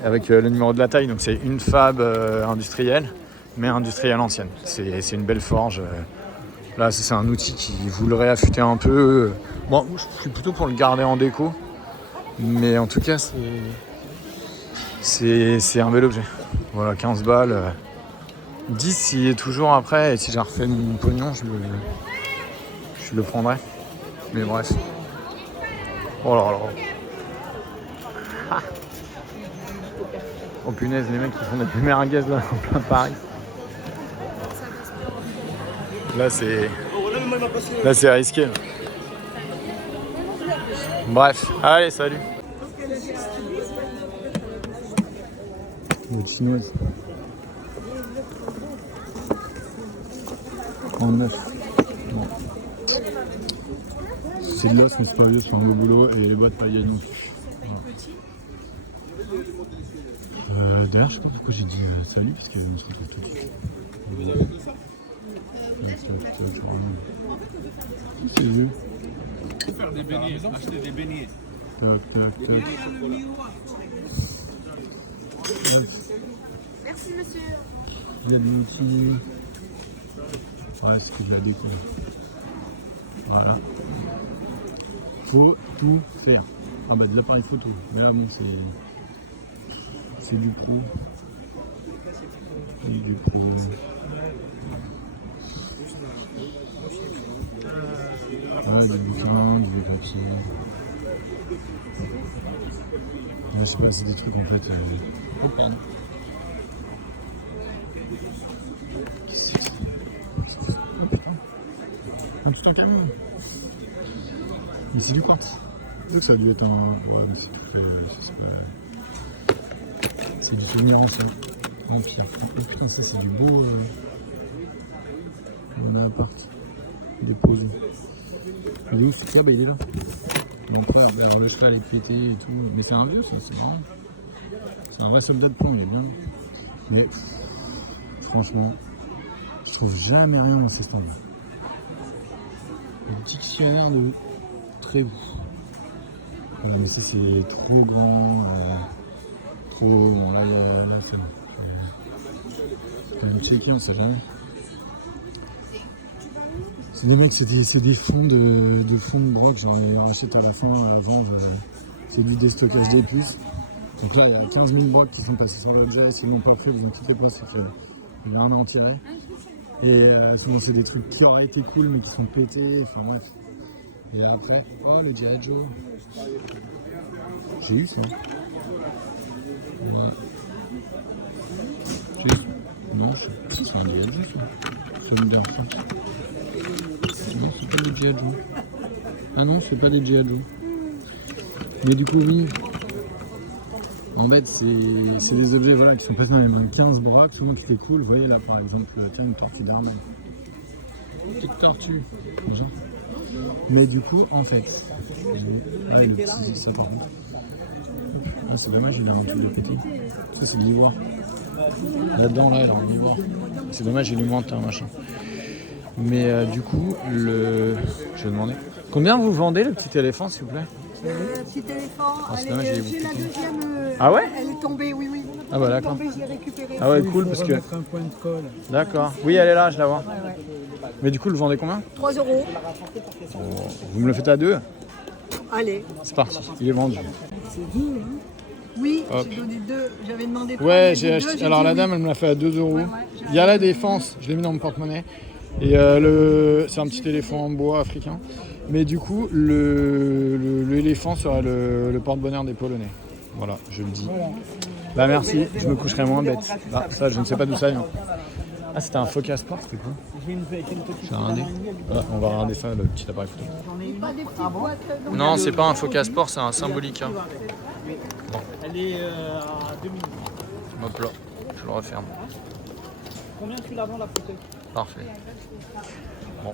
avec le numéro de la taille. Donc c'est une fab industrielle, mais industrielle ancienne. C'est une belle forge. Là, c'est un outil qui voudrait affûter un peu. Bon, je suis plutôt pour le garder en déco. Mais en tout cas, c'est un bel objet. Voilà, 15 balles. 10 s'il est toujours après. Et si j'ai refait mon pognon, je le prendrai. Mais bref. Oh là là. Ah. Oh punaise, les mecs qui font des merguez là en plein Paris. Là c'est risqué. Bref, allez, salut. Une chinoise. En neuf. Bon. C'est de l'os, mais c'est pas vieux, c'est un beau boulot et les boîtes pas non plus. Voilà. D'ailleurs, je sais pas pourquoi j'ai dit salut, parce qu'on se retrouve tout de suite. C'est vieux. Faire des beignets, acheter des beignets. Tac. Merci monsieur. Il y a des outils. Ouais, c'est que je la découvre. Voilà. Faut tout faire. Ah bah de l'appareil photo. Mais là bon c'est du pro. C'est du pro. Voilà, il y a du bouquin, du papier. Je sais pas, c'est des trucs en fait. Oh pardon. Qu'est-ce que c'est? Oh putain. Tout un camion. Mais c'est du quartz. Donc ça a dû être un... Ouais, mais c'est tout... c'est du souvenir ancien. Empire. Oh putain, ça c'est du beau... On a appart. Déposé. Il est où ce truc? Ah bah il est là. L'empereur. Alors le cheval est pété et tout. Mais c'est un vieux ça, c'est marrant. C'est un vrai soldat de plomb, il est bien. Mais... Franchement... Je trouve jamais rien dans ces stands. Le dictionnaire de Trévoux. Voilà, mais ça c'est trop grand, trop... Bon là c'est bon. Je vais me checker, on sait jamais. C'est des mecs, c'est des fonds de fonds de broc, j'en ai racheté à la fin, avant, c'est du déstockage des puces. Donc là il y a 15 000 brocs qui sont passés sur l'objet, s'ils l'ont pas fait, vous inquiétez pas, c'est qu'il y a un à en tirer. Et souvent c'est des trucs qui auraient été cool mais qui sont pétés, enfin bref. Et après, oh le G.I. Joe. J'ai eu ça. Ouais. Non, c'est un G.I. Joe ça. Thunder Force. Non, c'est pas des G.I. Joe. Ah non, c'est pas des G.I. Joe. Mais du coup, oui. En fait, c'est des objets voilà, qui sont passés dans les mains de 15 brocs, souvent qui étaient cool. Vous voyez là par exemple, tiens, une tortue d'Arman. Petite tortue. Déjà. Mais du coup, en fait, ah, le petit, ça par contre. Ah, c'est dommage, il a un truc de pété. Ça, c'est de l'ivoire. Là-dedans, là, il est en ivoire. C'est dommage, il lui manque un machin. Mais du coup, je vais demander. Combien vous vendez le petit éléphant, s'il vous plaît? Petit éléphant, c'est dommage, il est j'ai beaucoup la plus deuxième. Ah ouais? Elle est tombée, oui, oui. Ah bah Elle est d'accord. tombée, je l'ai récupérée. Ah ouais, cool, parce que... un point de colle. D'accord. Oui, elle est là, je la vois. Ouais. Mais du coup, le vendez combien? 3 €. Vous me le faites à 2? Allez. C'est parti, il est vendu. Oui, Hop. j'ai donné 2. J'avais demandé 3. Ouais, j'ai acheté. Alors la dame, elle me l'a fait à 2 €. Il y a la défense, je l'ai mis dans mon porte-monnaie. Et c'est un petit éléphant en bois africain. Mais du coup, l'éléphant serait le porte-bonheur des Polonais. Voilà, je le dis. Bah merci, je me coucherai moins bête. Ah, ça, je ne sais pas d'où ça vient. Ah, c'était un Foca Sport, c'était quoi? J'ai regardé. Ah, on va regarder ça, le petit appareil photo. Non, c'est pas un Foca Sport, c'est un Symbolica. Bon. Elle est à 2 minutes. Hop là, je le referme. Combien tu la vends la fauteuil? Parfait. Bon.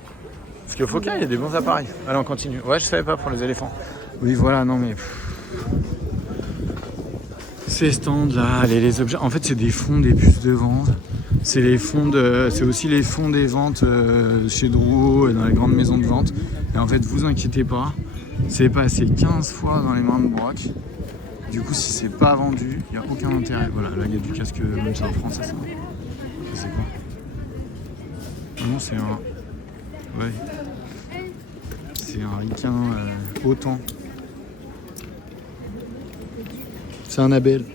Parce qu'au Foca, il y a des bons appareils. Allez, on continue. Ouais, je savais pas pour les éléphants. Oui, voilà, non mais... Ces stands-là, les objets... En fait, c'est des fonds des puces de vente. C'est aussi les fonds des ventes chez Drouot et dans les grandes maisons de vente. Et en fait, vous inquiétez pas, c'est passé 15 fois dans les mains de Brock. Du coup, si c'est pas vendu, il n'y a aucun intérêt. Voilà, là, il y a du casque, même ça en français, ça. C'est quoi? Non, c'est un... Ouais. C'est un ricain OTAN. C'est un Abel.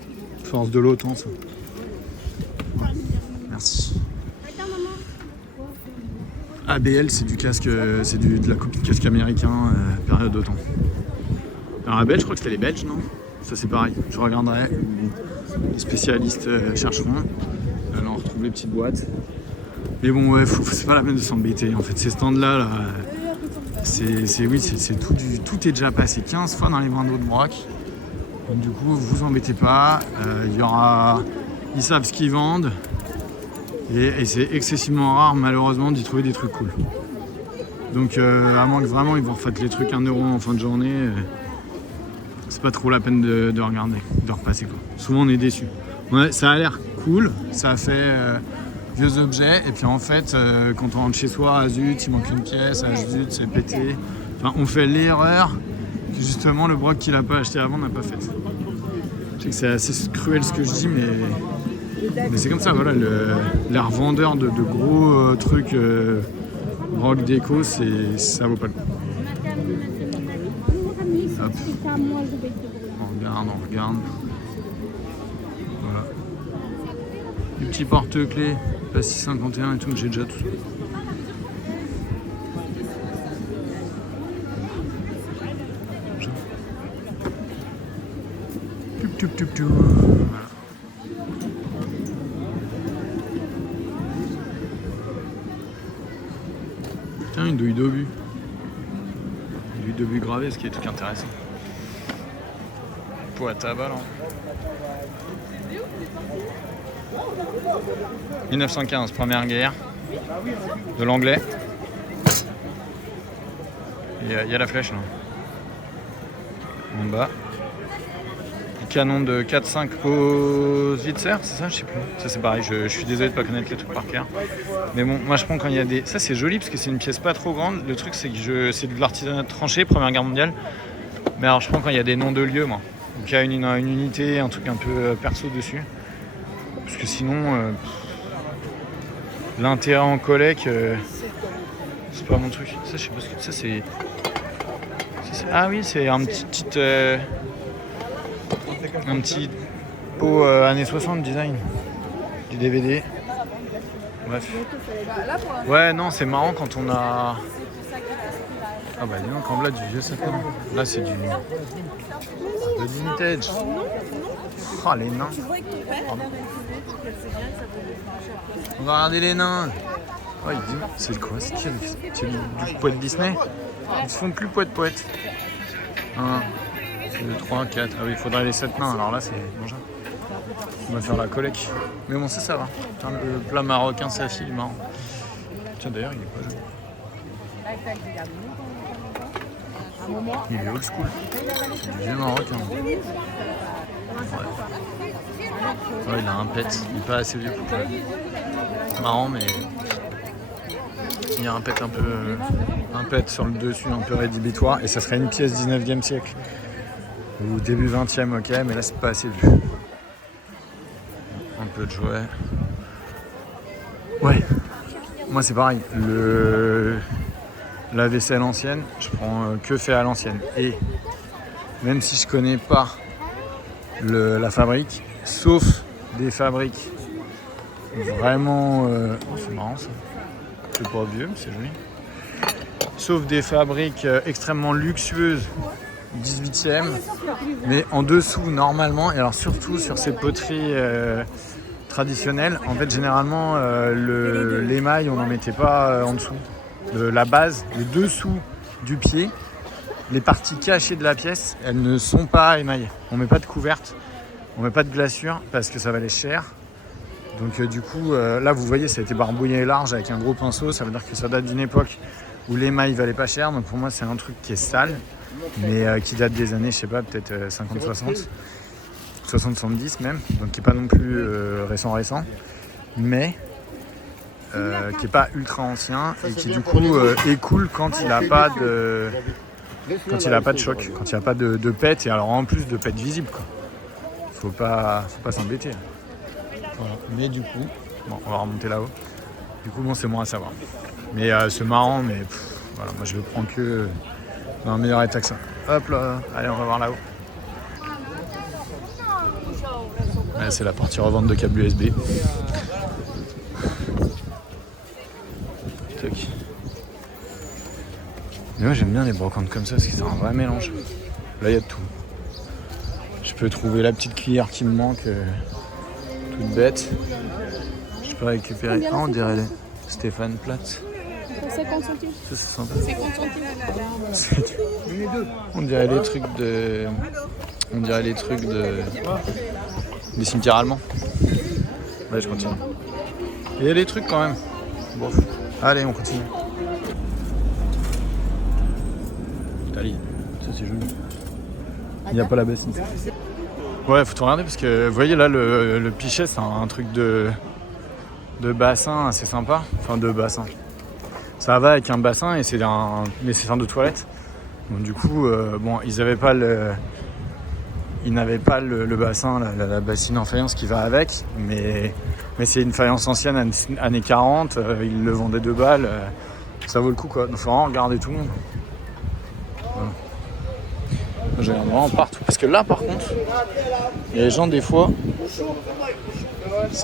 Force de l'OTAN, ça. Ouais. Merci. ABL, c'est du casque, c'est de la copie de casque américain, période OTAN. Alors Abel, je crois que c'était les Belges, non? Ça c'est pareil, je regarderai. Les spécialistes chercheront. Là, on retrouve les petites boîtes. Mais bon, ouais, c'est pas la peine de s'embêter. En fait, ces stands-là, là, tout est déjà passé 15 fois dans les mains d'autres Brock. Donc, du coup, vous embêtez pas. Ils savent ce qu'ils vendent. Et c'est excessivement rare, malheureusement, d'y trouver des trucs cool. Donc, à moins que vraiment ils vous refassent les trucs 1 € en fin de journée, c'est pas trop la peine de regarder, de repasser quoi. Souvent, on est déçus. Ouais, ça a l'air cool, ça fait vieux objets, et puis en fait, quand on rentre chez soi, ah zut, il manque une pièce, ah zut, c'est pété. Enfin, on fait l'erreur que justement le Brock qui l'a pas acheté avant n'a pas faite. Je sais que c'est assez cruel ce que je dis, mais c'est comme ça, voilà, les revendeurs de gros trucs Brock déco, ça vaut pas le coup. Hop. On regarde. Voilà. Les petits porte-clés, la 651 et tout, j'ai déjà tout ça. Voilà. Tiens, une douille d'obus. Une douille d'obus gravée, ce qui est tout intéressant. Pot à tabac, là. 1915, première guerre de l'anglais. Il y a la flèche là. En bas. Canon de 4-5 Howitzer, c'est ça? Je sais plus. Ça c'est pareil, je suis désolé de pas connaître les trucs par cœur. Mais bon, moi je prends quand il y a des... Ça c'est joli parce que c'est une pièce pas trop grande. Le truc c'est que c'est de l'artisanat de tranchée, Première Guerre mondiale. Mais alors je prends quand il y a des noms de lieux, moi. Donc il y a une unité, un truc un peu perso dessus. Parce que sinon, l'intérêt en collègue, c'est pas mon truc. Ça je sais pas ce que... Ça c'est... Ah oui, c'est un petit pot années 60 design du DVD. Bref. Ouais, non, c'est marrant quand on a... Ah bah dis donc, en là du vieux sapin. Là c'est du vintage. Oh les nains. Pardon. On va regarder les nains. Oh, il dit, c'est quoi? C'est du poète Disney? Ils se font plus poète. 1, 2, 3, 4. Ah oui, il faudrait les 7 nains. Alors là, c'est bon. On va faire la collecte. Mais bon, ça va. Putain, le plat marocain, ça file marrant. Tiens, d'ailleurs, il est pas joli. Il est old school. C'est du vieux marocain. Ouais. Ouais, il a un pet. Il est pas assez vieux pour ça. Marrant, mais il y a un pet sur le dessus, un peu rédhibitoire. Et ça serait une pièce 19e siècle. Ou début 20e, ok, mais là c'est pas assez vieux. Un peu de jouets. Ouais, moi c'est pareil. La vaisselle ancienne, je prends que fait à l'ancienne. Et même si je connais pas la fabrique, sauf des fabriques vraiment... c'est marrant ça. C'est pas vieux, mais c'est joli. Sauf des fabriques extrêmement luxueuses, 18e, mais en dessous normalement, et alors surtout sur ces poteries traditionnelles, en fait généralement l'émail on n'en mettait pas en dessous. La base, le dessous du pied, les parties cachées de la pièce, elles ne sont pas émaillées. On met pas de couverte, on met pas de glaçure parce que ça valait cher. Donc du coup, là vous voyez, ça a été barbouillé large avec un gros pinceau, ça veut dire que ça date d'une époque où l'émail valait pas cher. Donc pour moi c'est un truc qui est sale, mais qui date des années, je sais pas, peut-être 50-60, 60-70 même, donc qui est pas non plus récent, mais qui est pas ultra ancien et qui du coup est cool quand il n'a pas de choc, quand il n'y a pas de pète, et alors en plus de pète visible quoi. Faut pas s'embêter. Voilà. Mais du coup, bon, on va remonter là-haut. Du coup bon, c'est moins à savoir. Mais c'est marrant, mais voilà, moi je le prends que dans un meilleur état que ça. Hop là, allez on va voir là-haut. Ouais, c'est la partie revente de câbles USB. Mais moi j'aime bien les brocantes comme ça parce que c'est un vrai mélange. Là il y a de tout. Je peux trouver la petite cuillère qui me manque, toute bête. Je peux récupérer. Ah, on dirait les Stéphane Platt. 50 centimes. Ça c'est sympa. 50 centimes. On dirait les trucs des cimetières allemands. Ouais, je continue. Il y a des trucs quand même. Bon. Allez, on continue. Allez, ça c'est joli. Il n'y a pas la bassine. Ouais, faut tout regarder parce que vous voyez là le pichet, c'est un truc de bassin assez sympa. Enfin de bassin. Ça va avec un bassin et c'est un de toilette. Donc du coup, bon, ils n'avaient pas le bassin, la bassine en faïence qui va avec, mais c'est une faïence ancienne, années 40, ils le vendaient 2 balles, ça vaut le coup quoi. Donc faut vraiment regarder tout le monde. Voilà. Je regarde vraiment partout, parce que là par contre, il y a des gens des fois,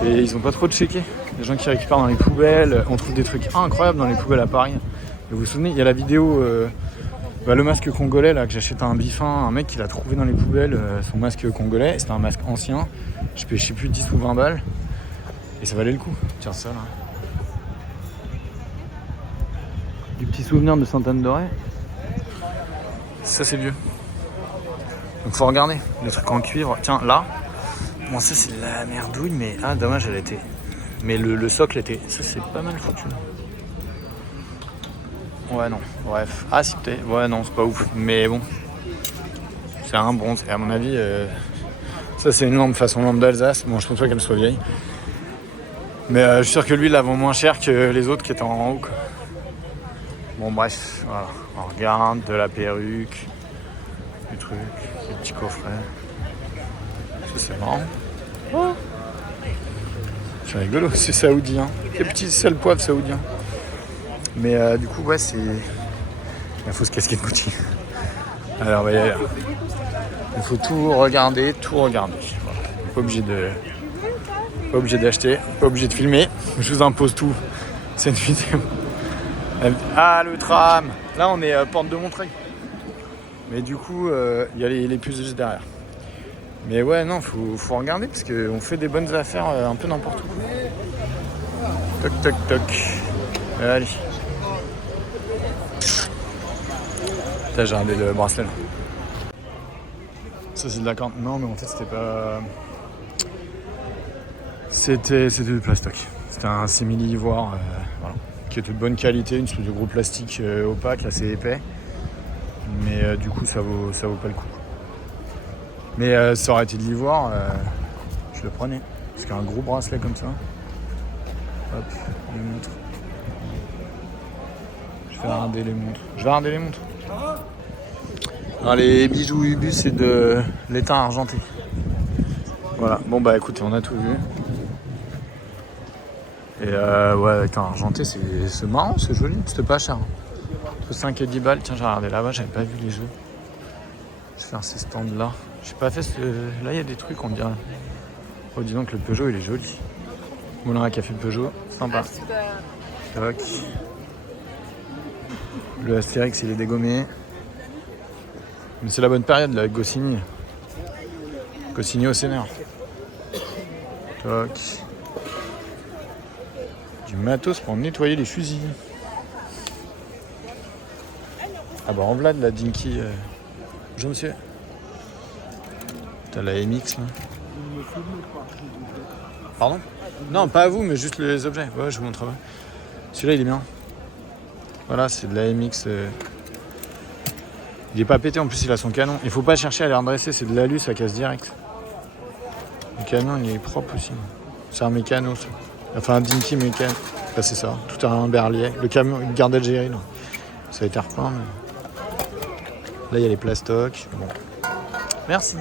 ils ont pas trop checké. Les gens qui récupèrent dans les poubelles, on trouve des trucs incroyables dans les poubelles à Paris. Et vous vous souvenez, il y a la vidéo... le masque congolais là que j'achète à un bifin, un mec qui l'a trouvé dans les poubelles, son masque congolais, c'était un masque ancien, je sais plus 10 ou 20 balles, et ça valait le coup. Tiens ça là. Du petit souvenir de Sainte-Anne-d'Auray. Ça c'est vieux. Donc faut regarder, les trucs en cuivre. Tiens là, bon ça c'est la merdouille, mais ah dommage elle était. Mais le socle était. Ça c'est pas mal foutu. Ouais non, bref. Ah si peut-être. Ouais non, c'est pas ouf. Mais bon. C'est un bronze. Et à mon avis, ça c'est une lampe façon lampe d'Alsace. Bon, je pense pas qu'elle soit vieille. Mais je suis sûr que lui, il la vend moins cher que les autres qui étaient en haut, quoi. Bon bref, voilà. On regarde de la perruque, du truc, des petits coffrets. Ça c'est marrant. Oh. C'est rigolo, c'est saoudien. Des petits sel poivre saoudien. Mais du coup, ouais, c'est la fausse casquette Gucci. Alors, on va y aller. Il faut tout regarder. Voilà. Pas obligé d'acheter, pas obligé de filmer. Je vous impose tout. C'est une vidéo. Ah, le tram. Là, on est porte de Montreuil. Mais du coup, il y a les puces juste derrière. Mais ouais, non, faut regarder parce qu'on fait des bonnes affaires un peu n'importe où. Toc, toc, toc. Allez. J'ai regardé le bracelet là. Ça c'est de la corde. Non mais en fait c'était pas... C'était du plastoc. C'était un simili ivoire voilà, qui était de bonne qualité, une espèce de gros plastique opaque, assez épais. Mais du coup, ça vaut pas le coup. Mais ça aurait été de l'ivoire, je le prenais. Parce qu'il y a un gros bracelet comme ça. Hop, les montres. Je vais regarder les montres. Alors les bijoux Ubu, c'est de l'étain argenté. Voilà, bon bah écoutez, on a tout vu. Et ouais, étain argenté, c'est marrant, c'est joli, c'était pas cher. Entre 5 et 10 balles, tiens j'ai regardé là-bas, j'avais pas vu les jeux. Je vais faire ces stands là. J'ai pas fait ce... Là il y a des trucs on dirait. Oh dis donc le Peugeot il est joli. Moulin à café Peugeot, sympa. Toc. Le Astérix il est dégommé. Mais c'est la bonne période là avec Goscinny. Goscinny au Sénère. Toc. Du matos pour nettoyer les fusils. Ah bah en Vlad la Dinky. Bonjour monsieur. T'as la MX là. Pardon? Non pas à vous mais juste les objets. Ouais je vous montre. Celui-là il est bien. Voilà c'est de la MX. Il est pas pété en plus il a son canon. Il faut pas chercher à les redresser, c'est de l'alu ça casse direct. Le canon il est propre aussi. C'est un mécano ça. Enfin un Dinky mécano. Là c'est ça, tout un berlier. Le camion, il garde Algérie là. Ça a été repeint mais... Là il y a les plastocs. Bon. Merci.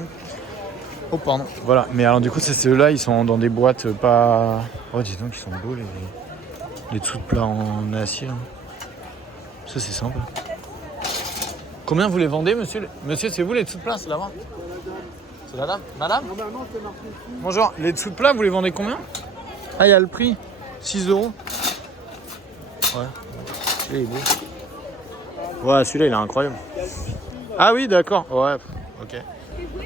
Oh pardon. Voilà. Mais alors du coup c'est ceux-là, ils sont dans des boîtes pas... Oh dis donc ils sont beaux les dessous de plat en acier. Hein. Ça c'est sympa. Combien vous les vendez monsieur? Monsieur c'est vous les dessous de plat, c'est la vente? C'est la dame? Madame? Bonjour. Les dessous de plat vous les vendez combien? Ah il y a le prix. 6 €. Ouais. Il est beau. Ouais celui-là il est incroyable. Ah oui d'accord. Ouais. Ok.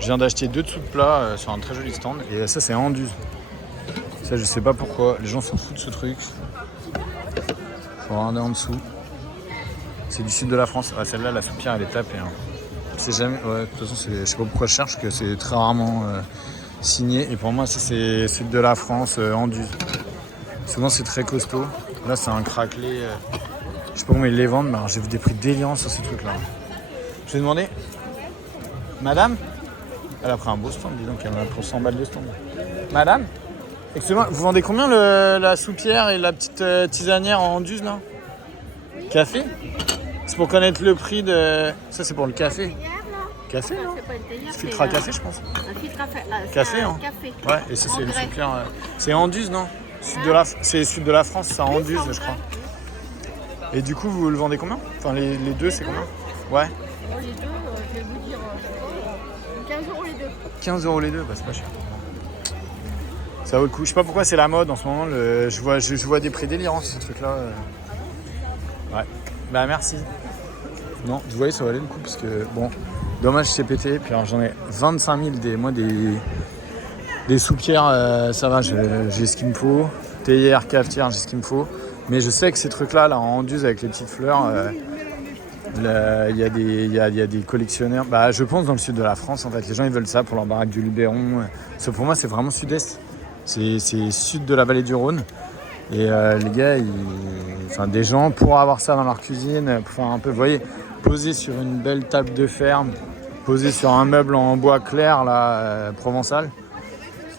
Je viens d'acheter 2 dessous de plat sur un très joli stand. Et ça c'est Anduze. Ça je sais pas pourquoi. Les gens s'en foutent de ce truc. Faut regarder en dessous. C'est du sud de la France. Ah, celle-là la soupière elle est tapée. Hein. C'est jamais. Ouais, de toute façon je sais pas pourquoi je cherche que c'est très rarement signé. Et pour moi ça c'est sud de la France, Anduze. Souvent c'est très costaud. Là c'est un craquelé. Je sais pas comment ils les vendent, mais j'ai vu des prix délirants sur ces trucs là. Je vais demander. Madame? Elle a pris un beau stand, dis donc, elle m'a pris 100 balles de stand. Madame? Excusez-moi, vous vendez combien la soupière et la petite tisanière en Anduze là? Café? C'est pour connaître le prix de... Ça c'est pour le café. Café non? Filtre à café je pense. Un filtre à café hein? Café. Ouais, et ça c'est une soupière... C'est Anduze non? C'est sud de la France, c'est Anduze je crois. Et du coup vous le vendez combien? Enfin les deux c'est combien? Ouais. Les deux, je vais vous dire 15 € les deux. 15 € les deux, bah c'est pas cher. Ça vaut le coup. Je sais pas pourquoi c'est la mode en ce moment. Je vois des prix délirants sur ce truc là. Ouais. Bah merci. Non, vous voyez ça valait le coup parce que bon, dommage c'est pété. Puis alors j'en ai 25 000 des soupières, ça va, j'ai ce qu'il me faut. Théière, cafetière, j'ai ce qu'il me faut. Mais je sais que ces trucs là en Anduze avec les petites fleurs. Il y a des collectionneurs, bah, je pense dans le sud de la France en fait, les gens ils veulent ça pour leur baraque du Luberon. Ça, pour moi c'est vraiment sud-est, c'est sud de la vallée du Rhône. Et les gars, enfin, des gens pour avoir ça dans leur cuisine, pour faire un peu, vous voyez, poser sur une belle table de ferme, poser sur un meuble en bois clair là, provençal,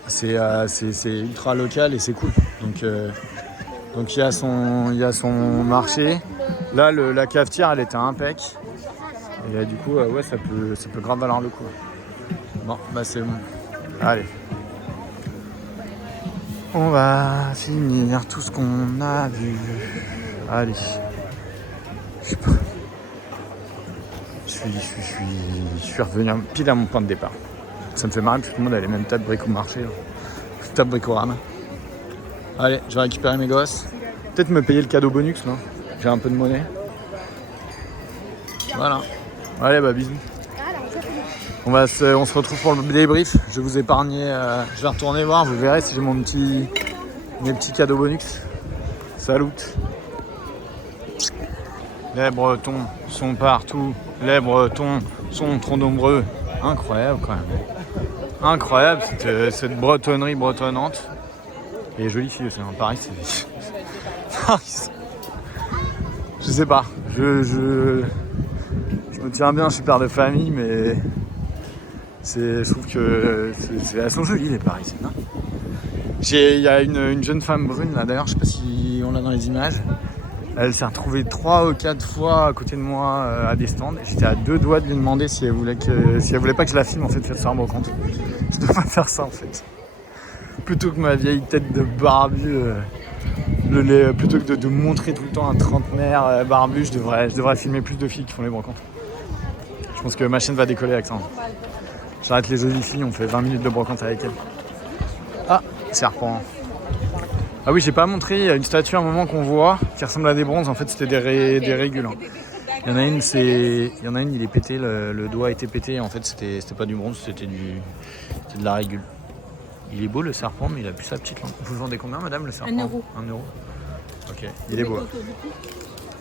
c'est ultra local et c'est cool. Donc il y a son marché. Là, la cafetière, elle était impec. Et du coup, ouais, ça peut grave valoir le coup. Bon, bah c'est bon. Allez. On va finir tout ce qu'on a vu. Allez. Je suis revenu pile à mon point de départ. Ça me fait marrer, tout le monde a les mêmes tables brico-marché. Table bricorama. Allez, je vais récupérer mes gosses. Peut-être me payer le cadeau bonus, là. J'ai un peu de monnaie. Voilà. Allez, bah bisous. On se retrouve pour le débrief. Je vais vous épargner. Je vais retourner voir. Vous verrez si j'ai mes petits cadeaux bonus. Salut. Les Bretons sont partout. Les Bretons sont trop nombreux. Incroyable quand même. Incroyable cette bretonnerie bretonnante. Et jolie fille aussi. Paris, c'est... Je sais pas. Je me tiens bien, je suis père de famille, mais je trouve que elles sont jolies les parisiennes. Hein. Il y a une jeune femme brune là, d'ailleurs, je sais pas si on l'a dans les images. Elle s'est retrouvée 3 ou 4 fois à côté de moi à des stands. J'étais à 2 doigts de lui demander si elle voulait pas que je la filme en fait, faire ça me compte. Je dois pas faire ça en fait. Plutôt que ma vieille tête de barbu, plutôt que de montrer tout le temps un trentenaire barbu, je devrais filmer plus de filles qui font les brocantes. Je pense que ma chaîne va décoller avec ça. J'arrête les jolies filles, on fait 20 minutes de brocante avec elles. Ah, serpent. Ah oui, j'ai pas montré, il y a une statue à un moment qu'on voit qui ressemble à des bronzes, en fait c'était des régules. Hein. Il y en a une, il est pété, le doigt a été pété, en fait c'était pas du bronze, c'était de la régule. Il est beau le serpent, mais il a plus sa petite langue. Vous le vendez combien madame le serpent? 1 euro. 1 euro. Ok, il est beau.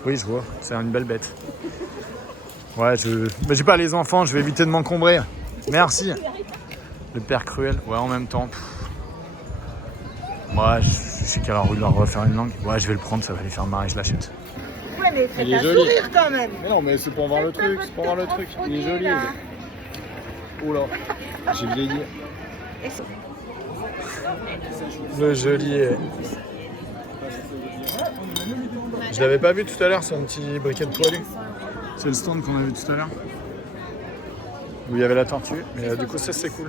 Oui, je vois, c'est une belle bête. Ouais, mais j'ai pas les enfants, je vais éviter de m'encombrer. Merci. Le père cruel, ouais en même temps. Moi, je sais qu'à la rue de leur refaire une langue. Ouais, je vais le prendre, ça va les faire marrer, je l'achète. Ouais, mais faites Il est un joli. sourire quand même. Mais non, mais c'est pour voir le truc, c'est pour voir le truc. Il est joli. Oh là, j'ai vieilli. Le geôlier. Je l'avais pas vu tout à l'heure, c'est un petit briquet de poilu. C'est le stand qu'on a vu tout à l'heure. Où il y avait la tortue. Mais du coup, ça c'est cool.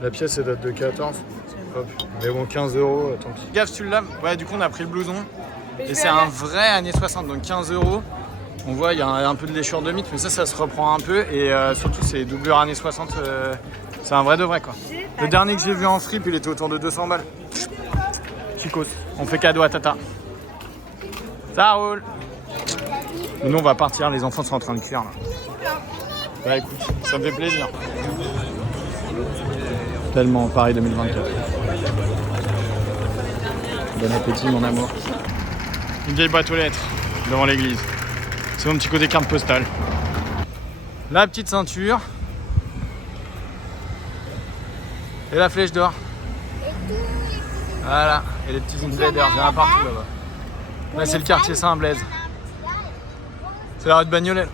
La pièce elle date de 14. Hop. Mais bon, 15 €, tant pis. Gaffe, tu l'as. Ouais, du coup, on a pris le blouson. Et c'est un vrai années 60, donc 15 €. On voit, il y a un peu de lécheur de mythe, mais ça se reprend un peu. Et surtout, c'est doublure années 60. C'est un vrai de vrai, quoi. Le dernier que j'ai vu en fripe, il était autour de 200 balles. Chicos, on fait cadeau à Tata. Ça roule. Et nous, on va partir. Les enfants sont en train de cuire, là. Bah écoute, ça me fait plaisir. Tellement Paris 2024. Bon appétit mon amour. Une vieille boîte aux lettres devant l'église. C'est mon petit côté carte postale. La petite ceinture. Et la flèche d'or. Voilà. Et les petits insiders, il y en a partout là-bas. Là c'est le quartier Saint-Blaise. C'est la rue de Bagnolet.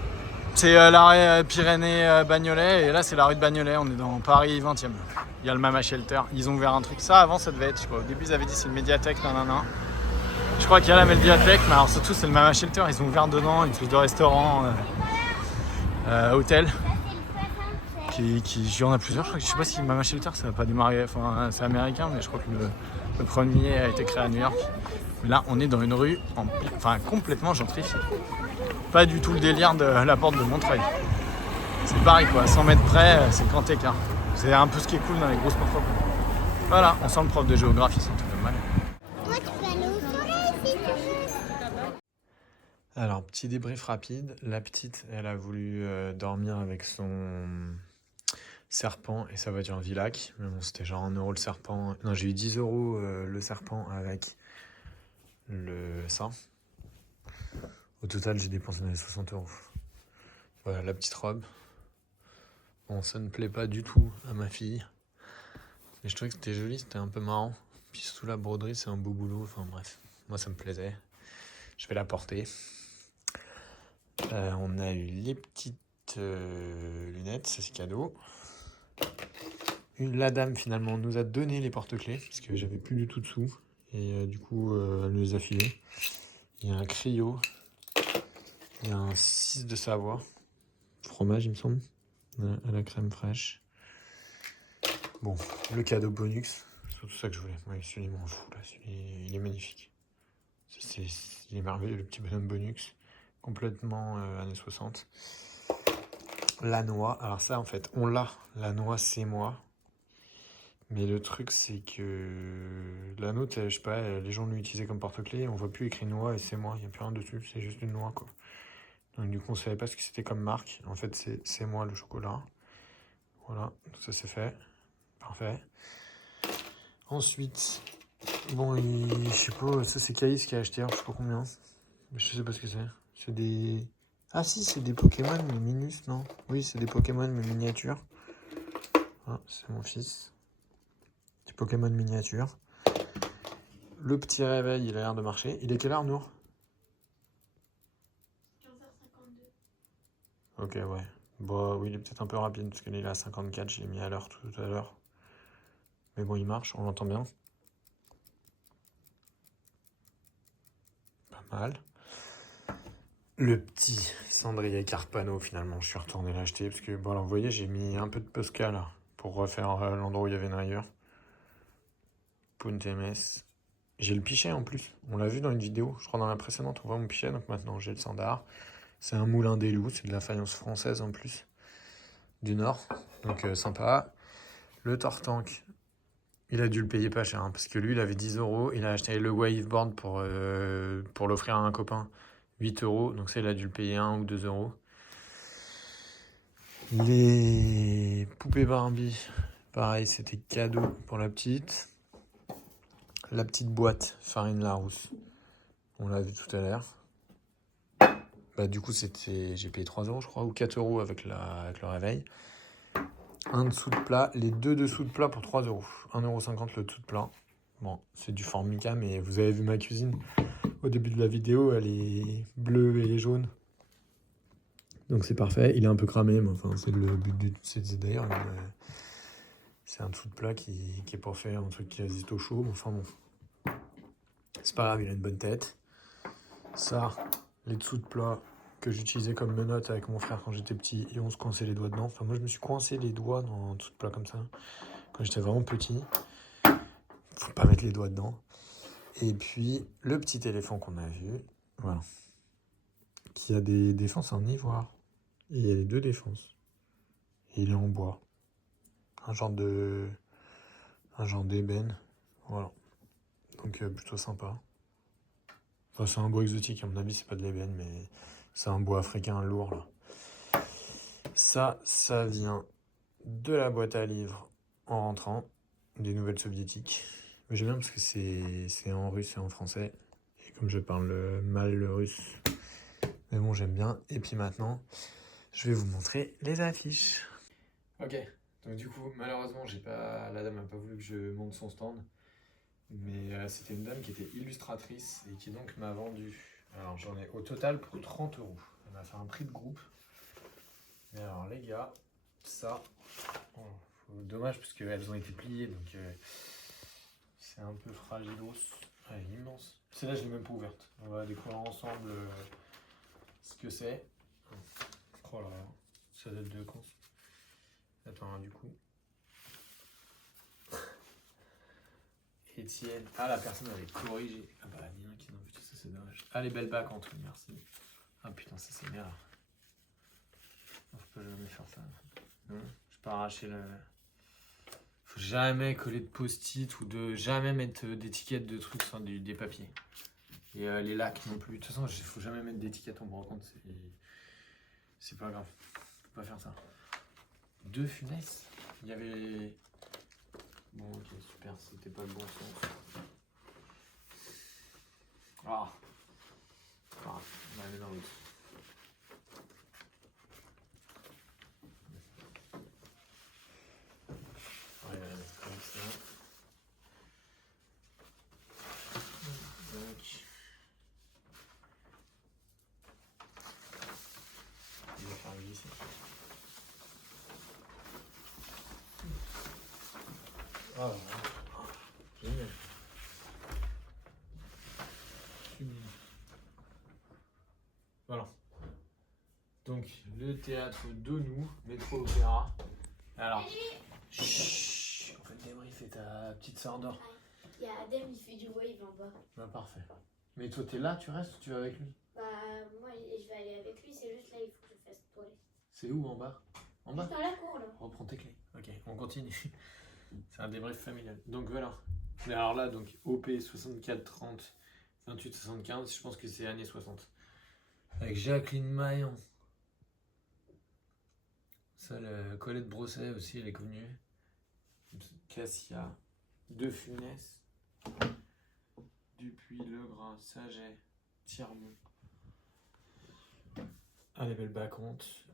C'est l'arrêt Pyrénées-Bagnolet et là c'est la rue de Bagnolet, on est dans Paris 20e. Il y a le Mama Shelter, ils ont ouvert un truc. Ça avant ça devait être, je sais pas, au début ils avaient dit c'est une médiathèque, nanana. Je crois qu'il y a la médiathèque, mais alors surtout c'est le Mama Shelter, ils ont ouvert dedans une espèce de restaurant, hôtel. Il y en a plusieurs, je sais pas si Mama Shelter ça va pas démarrer, enfin c'est américain, mais je crois que le premier a été créé à New York. Mais là on est dans une rue complètement gentrifiée. Pas du tout le délire de la porte de Montreuil. C'est pareil quoi, 100 mètres près, c'est grand écart. C'est un peu ce qui est cool dans les grosses métropoles. Voilà, on sent le prof de géographie, c'est un truc de mal. Toi, tu peux aller au soleil si tu veux. Alors, petit débrief rapide. La petite, elle a voulu dormir avec son serpent et sa voiture Villac. Mais bon, c'était genre 1 € le serpent. Non, j'ai eu 10 € le serpent avec ça. Au total, j'ai dépensé dans les 60 €. Voilà, la petite robe. Bon, ça ne plaît pas du tout à ma fille. Mais je trouvais que c'était joli, c'était un peu marrant. Puis surtout la broderie, c'est un beau boulot. Enfin bref, moi ça me plaisait. Je vais la porter. On a eu les petites lunettes, ça c'est cadeau. La dame finalement nous a donné les porte-clés, parce que j'avais plus du tout de sous. Et du coup, elle nous les a filés. Il y a un Cryo. Il y a un 6 de Savoie. Fromage, il me semble. À la crème fraîche. Bon, le cadeau Bonux. C'est surtout ça que je voulais. Ouais, celui-là, il m'en fout, là. Il est magnifique. Il est merveilleux, le petit bonhomme Bonux. Complètement années 60. La noix. Alors ça, en fait, on l'a. La noix, c'est moi. Mais le truc, c'est que la note, je sais pas, les gens l'ont utilisé comme porte-clés. On voit plus écrit noix et c'est moi. Il n'y a plus rien dessus. C'est juste une noix, quoi. Donc du coup, on savait pas ce que c'était comme marque. En fait, c'est moi le chocolat. Voilà, tout ça c'est fait. Parfait. Ensuite, bon, je sais pas, ça c'est Caïs qui a acheté, je sais pas combien. Mais je sais pas ce que c'est. C'est des... Ah si, c'est des Pokémon, mais minus, non? Oui, c'est des Pokémon, mais miniatures. Ah, c'est mon fils. Petit Pokémon miniature. Le petit réveil, il a l'air de marcher. Il est quelle heure, Nour? Ok, ouais. Bon, oui, il est peut-être un peu rapide parce qu'il est à 54, je l'ai mis à l'heure tout à l'heure. Mais bon, il marche, on l'entend bien. Pas mal. Le petit cendrier Carpano, finalement, je suis retourné l'acheter parce que, bon, alors, vous voyez, j'ai mis un peu de Posca là pour refaire l'endroit où il y avait une rayure. Punta MS. J'ai le pichet en plus, on l'a vu dans une vidéo, je crois dans la précédente, on voit mon pichet, donc maintenant j'ai le Sandar. C'est un moulin des loups, c'est de la faïence française en plus, du Nord, donc sympa. Le Tortank, il a dû le payer pas cher, hein, parce que lui il avait 10 euros, il a acheté le waveboard pour l'offrir à un copain, 8 euros, donc ça il a dû le payer 1 ou 2 euros. Les poupées Barbie, pareil, c'était cadeau pour la petite. La petite boîte Farine Larousse, on l'a vu tout à l'heure. Bah, du coup, j'ai payé 3 euros, je crois, ou 4 euros avec le réveil. Un dessous de plat, les deux dessous de plat pour 3 euros. 1,50 € le dessous de plat. Bon, c'est du Formica, mais vous avez vu ma cuisine au début de la vidéo, elle est bleue et jaune. Donc c'est parfait. Il est un peu cramé, mais enfin, c'est le but c'est d'ailleurs. C'est un dessous de plat qui est pour faire un truc qui résiste au chaud. Enfin bon. C'est pas grave, il a une bonne tête. Ça, les dessous de plat que j'utilisais comme menottes avec mon frère quand j'étais petit et on se coinçait les doigts dedans. Enfin, moi, je me suis coincé les doigts dans un dessous de plat comme ça quand j'étais vraiment petit. Faut pas mettre les doigts dedans. Et puis, le petit éléphant qu'on a vu, voilà, qui a des défenses en ivoire. Et il y a les deux défenses. Et il est en bois. Un genre d'ébène. Voilà. Donc, plutôt sympa. Enfin, c'est un bois exotique, à mon avis, c'est pas de l'ébène, mais c'est un bois africain lourd, là. Ça vient de la boîte à livres en rentrant, des nouvelles soviétiques. Mais j'aime bien parce que c'est en russe et en français. Et comme je parle mal le russe, mais bon, j'aime bien. Et puis maintenant, je vais vous montrer les affiches. Ok, donc du coup, malheureusement, la dame n'a pas voulu que je monte son stand. Mais c'était une dame qui était illustratrice et qui donc m'a vendu. Alors j'en ai au total pour 30 euros. Elle m'a fait un prix de groupe. Mais alors les gars, ça, dommage parce qu'elles ont été pliées donc c'est un peu fragilos. Elle est immense. Celle-là je l'ai même pas ouverte. On va découvrir ensemble ce que c'est. Oh là là, ça date de quand? Attends, hein, du coup. Étienne. Ah, la personne avait corrigé. Ah bah, il y en a qui n'ont vu tout ça, c'est dommage. Ah, les belles bacs en tout, merci. Ah putain, ça c'est merde. Faut pas jamais faire ça. Non, je peux arracher le. Faut jamais coller de post-it ou de jamais mettre d'étiquettes de trucs sur des papiers. Et les lacs non plus. De toute façon, faut jamais mettre d'étiquettes, on me rend compte. C'est pas grave. Faut pas faire ça. Deux funesses. Il y avait. Bon, ok, super, c'était pas le bon sens. Ah, on va aller dans l'autre. Ouais, comme ça. Donc. Il va faire glisser. Ah, génial. Voilà. Donc, le théâtre de nous, métro opéra. Alors, chut, on fait le débrief et ta petite sœur dort. Il y a Adem, il fait du wave en bas. Bah, parfait. Mais toi, t'es là, tu restes ou tu vas avec lui? Bah, moi, je vais aller avec lui, c'est juste là, il faut que je fasse toilette. C'est où en bas? En bas? Juste dans la cour, là. Reprends tes clés. Ok, on continue. C'est un débrief familial. Donc voilà. Mais alors là, donc OP 64-30, 28-75, je pense que c'est années 60. Avec Jacqueline Maillan. Ça, la Colette Brosset aussi, elle est connue. Cassia. De Funès. Dupuis, Legras, Saget, Thiermont. Ah, les belles bacchantes.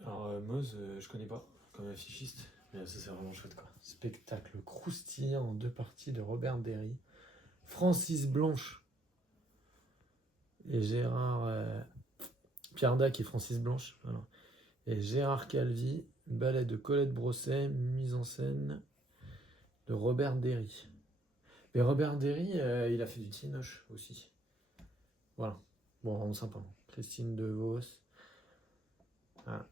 Alors, Meuse, je connais pas comme affichiste. Mais ça, c'est vraiment chouette, quoi. Spectacle croustillant en 2 parties de Robert Derry. Francis Blanche. Et Gérard Pierre Dac et Francis Blanche. Voilà. Et Gérard Calvi, ballet de Colette Brosset, mise en scène de Robert Derry. Mais Robert Derry, il a fait du Tinoche aussi. Voilà. Bon, vraiment sympa. Christine DeVos. Ah.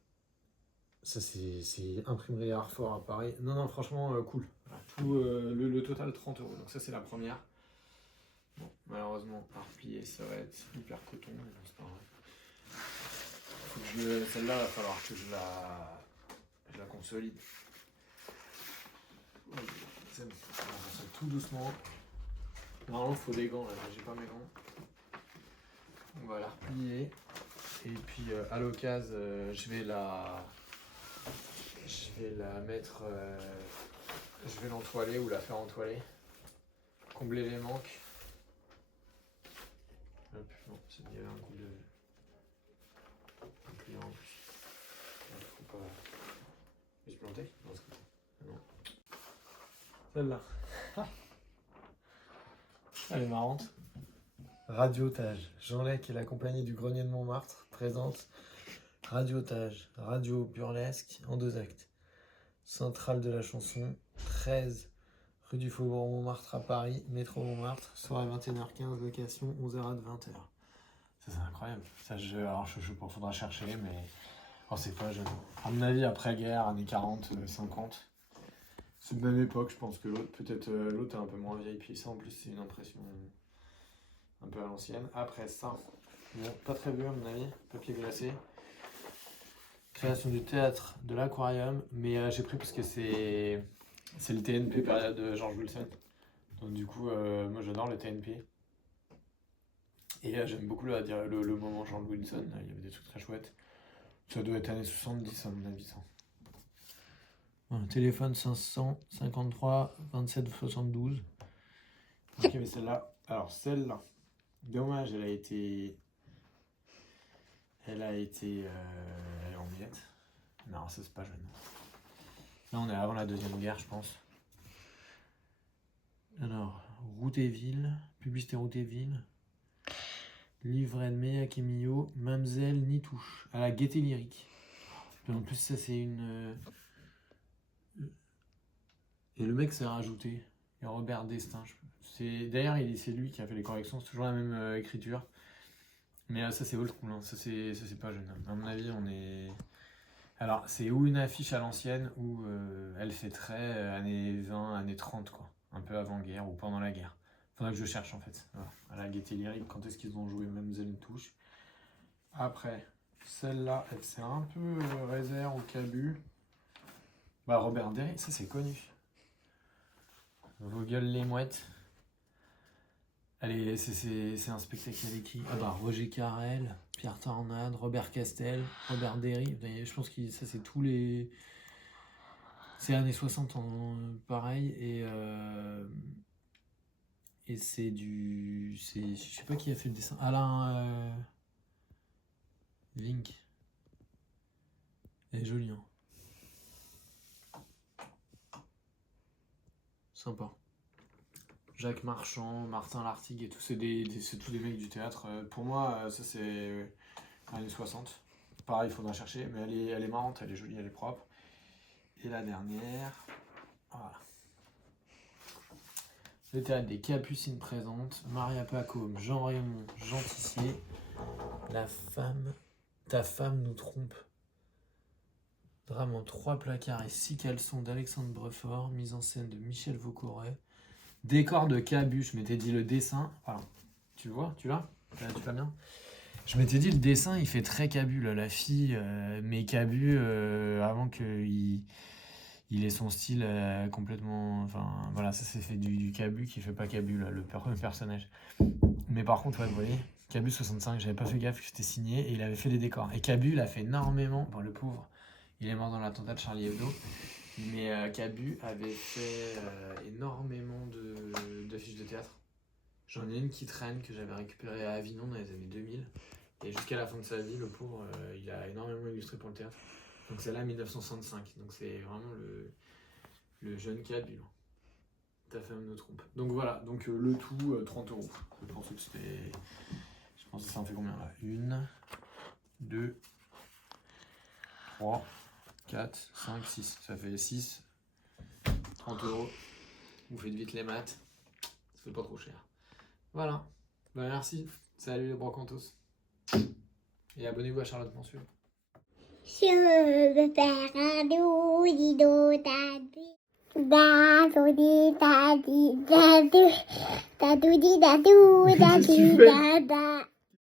Ça, c'est imprimerie Artfort à Paris. Non, franchement, cool. Voilà. Tout, le total, 30 €. Donc ça, c'est la première. Bon, malheureusement, à replier, ça va être hyper coton. Mais bon, c'est pas grave. Celle-là, il va falloir que je la consolide. C'est bon. On va faire ça tout doucement. Normalement, il faut des gants, là. J'ai pas mes gants. On va la replier. Et puis, à l'occasion, je vais la mettre... je vais l'entoiler ou la faire entoiler. Combler les manques. Hop, non, il y avait un coup de... Un client en plus. Faut pas... Je vais se planter? Non, c'est comme ça. Non. Celle-là. Elle est marrante. Radiotage. Jean Lec et la compagnie du Grenier de Montmartre présente Radiotage, radio burlesque en 2 actes. Centrale de la chanson, 13 rue du Faubourg Montmartre à Paris, métro Montmartre, soirée 21h15, location 11h à 20h. Ça c'est incroyable. Ça, alors je sais pas, faudra chercher, mais oh, c'est pas jeune. À mon avis, après-guerre, années 40, 50. C'est de même époque, je pense que l'autre, peut-être l'autre est un peu moins vieille, puis ça en plus c'est une impression un peu à l'ancienne. Après ça, bon, pas très vieux à mon avis, papier glacé. Création du théâtre de l'aquarium, mais j'ai pris parce que c'est le TNP période de George Wilson. Donc du coup, moi j'adore le TNP. Et j'aime beaucoup le moment George Wilson, il y avait des trucs très chouettes. Ça doit être années 70 à mon avis ça. Voilà, téléphone 553 27 72. Ok, mais celle-là, alors celle-là, dommage, elle est en miettes. Non, ça c'est pas jeune. Là on est avant la Deuxième Guerre, je pense. Alors, Routéville, publicité Routéville. Livret de Mea Camillo, Mamselle Nitouche, à la Gaieté Lyrique. En plus ça c'est une... Et le mec s'est rajouté. Et Robert Destin. D'ailleurs c'est lui qui a fait les corrections, c'est toujours la même écriture. Mais ça c'est old school, hein. Ça c'est pas jeune. À mon avis on est... Alors c'est ou une affiche à l'ancienne ou elle fait très années 20, années 30 quoi. Un peu avant-guerre ou pendant la guerre. Faudra que je cherche en fait. Voilà. À la Gaieté Lyrique, quand est-ce qu'ils ont joué Mamselle Nitouche. Après, celle-là, elle c'est un peu réserve au Cabu. Bah Robert Derry, ça c'est connu. Vos gueules les mouettes. Allez, c'est un spectacle avec qui? Ah bah Roger Carrel, Pierre Tornade, Robert Castel, Robert Derry. Je pense que ça c'est tous les... C'est années 60 pareil et c'est du... Je sais pas qui a fait le dessin. Alain Vink. Elle est jolie, hein. Sympa. Jacques Marchand, Martin Lartigue et tout, c'est tous des mecs du théâtre. Pour moi, ça c'est années 60. Pareil, il faudra chercher, mais elle est marrante, elle est jolie, elle est propre. Et la dernière, voilà. Le théâtre des Capucines présente, Maria Pacôme, Jean Raymond, Jean Tissier, ta femme nous trompe. Drame en 3 placards et 6 caleçons d'Alexandre Brefort, mise en scène de Michel Vaucoret. Décor de Cabu, je m'étais dit le dessin, voilà, tu vois, tu l'as bien. Je m'étais dit le dessin, il fait très Cabu, là, la fille, mais Cabu, avant qu'il ait son style complètement, enfin, voilà, ça c'est fait du Cabu qui fait pas Cabu, là, le personnage. Mais par contre, ouais, vous voyez, Cabu 65, j'avais pas fait gaffe que c'était signé, et il avait fait des décors. Et Cabu, il a fait énormément, bon, le pauvre, il est mort dans l'attentat de Charlie Hebdo. Mais Cabu avait fait énormément d'affiches de théâtre. J'en ai une qui traîne que j'avais récupérée à Avignon dans les années 2000. Et jusqu'à la fin de sa vie, le pauvre, il a énormément illustré pour le théâtre. Donc celle-là, 1965. Donc c'est vraiment le jeune Cabu. Ta femme nous trompe. Donc voilà, donc le tout, 30 €. Je pensais que c'était... Je pense que ça en fait combien là? 1, 2, 3, 3, 4, 5, 6. Ça fait 6. 30 €. Vous faites vite les maths. Ça fait pas trop cher. Voilà. Bah, merci. Salut les brocantos. Et abonnez-vous à Charlotte Mensuel. Je veux faire un doudi-do dadou. Da-do-di-da-di-da-do. Da-do-di-da-do, da-do-da-da.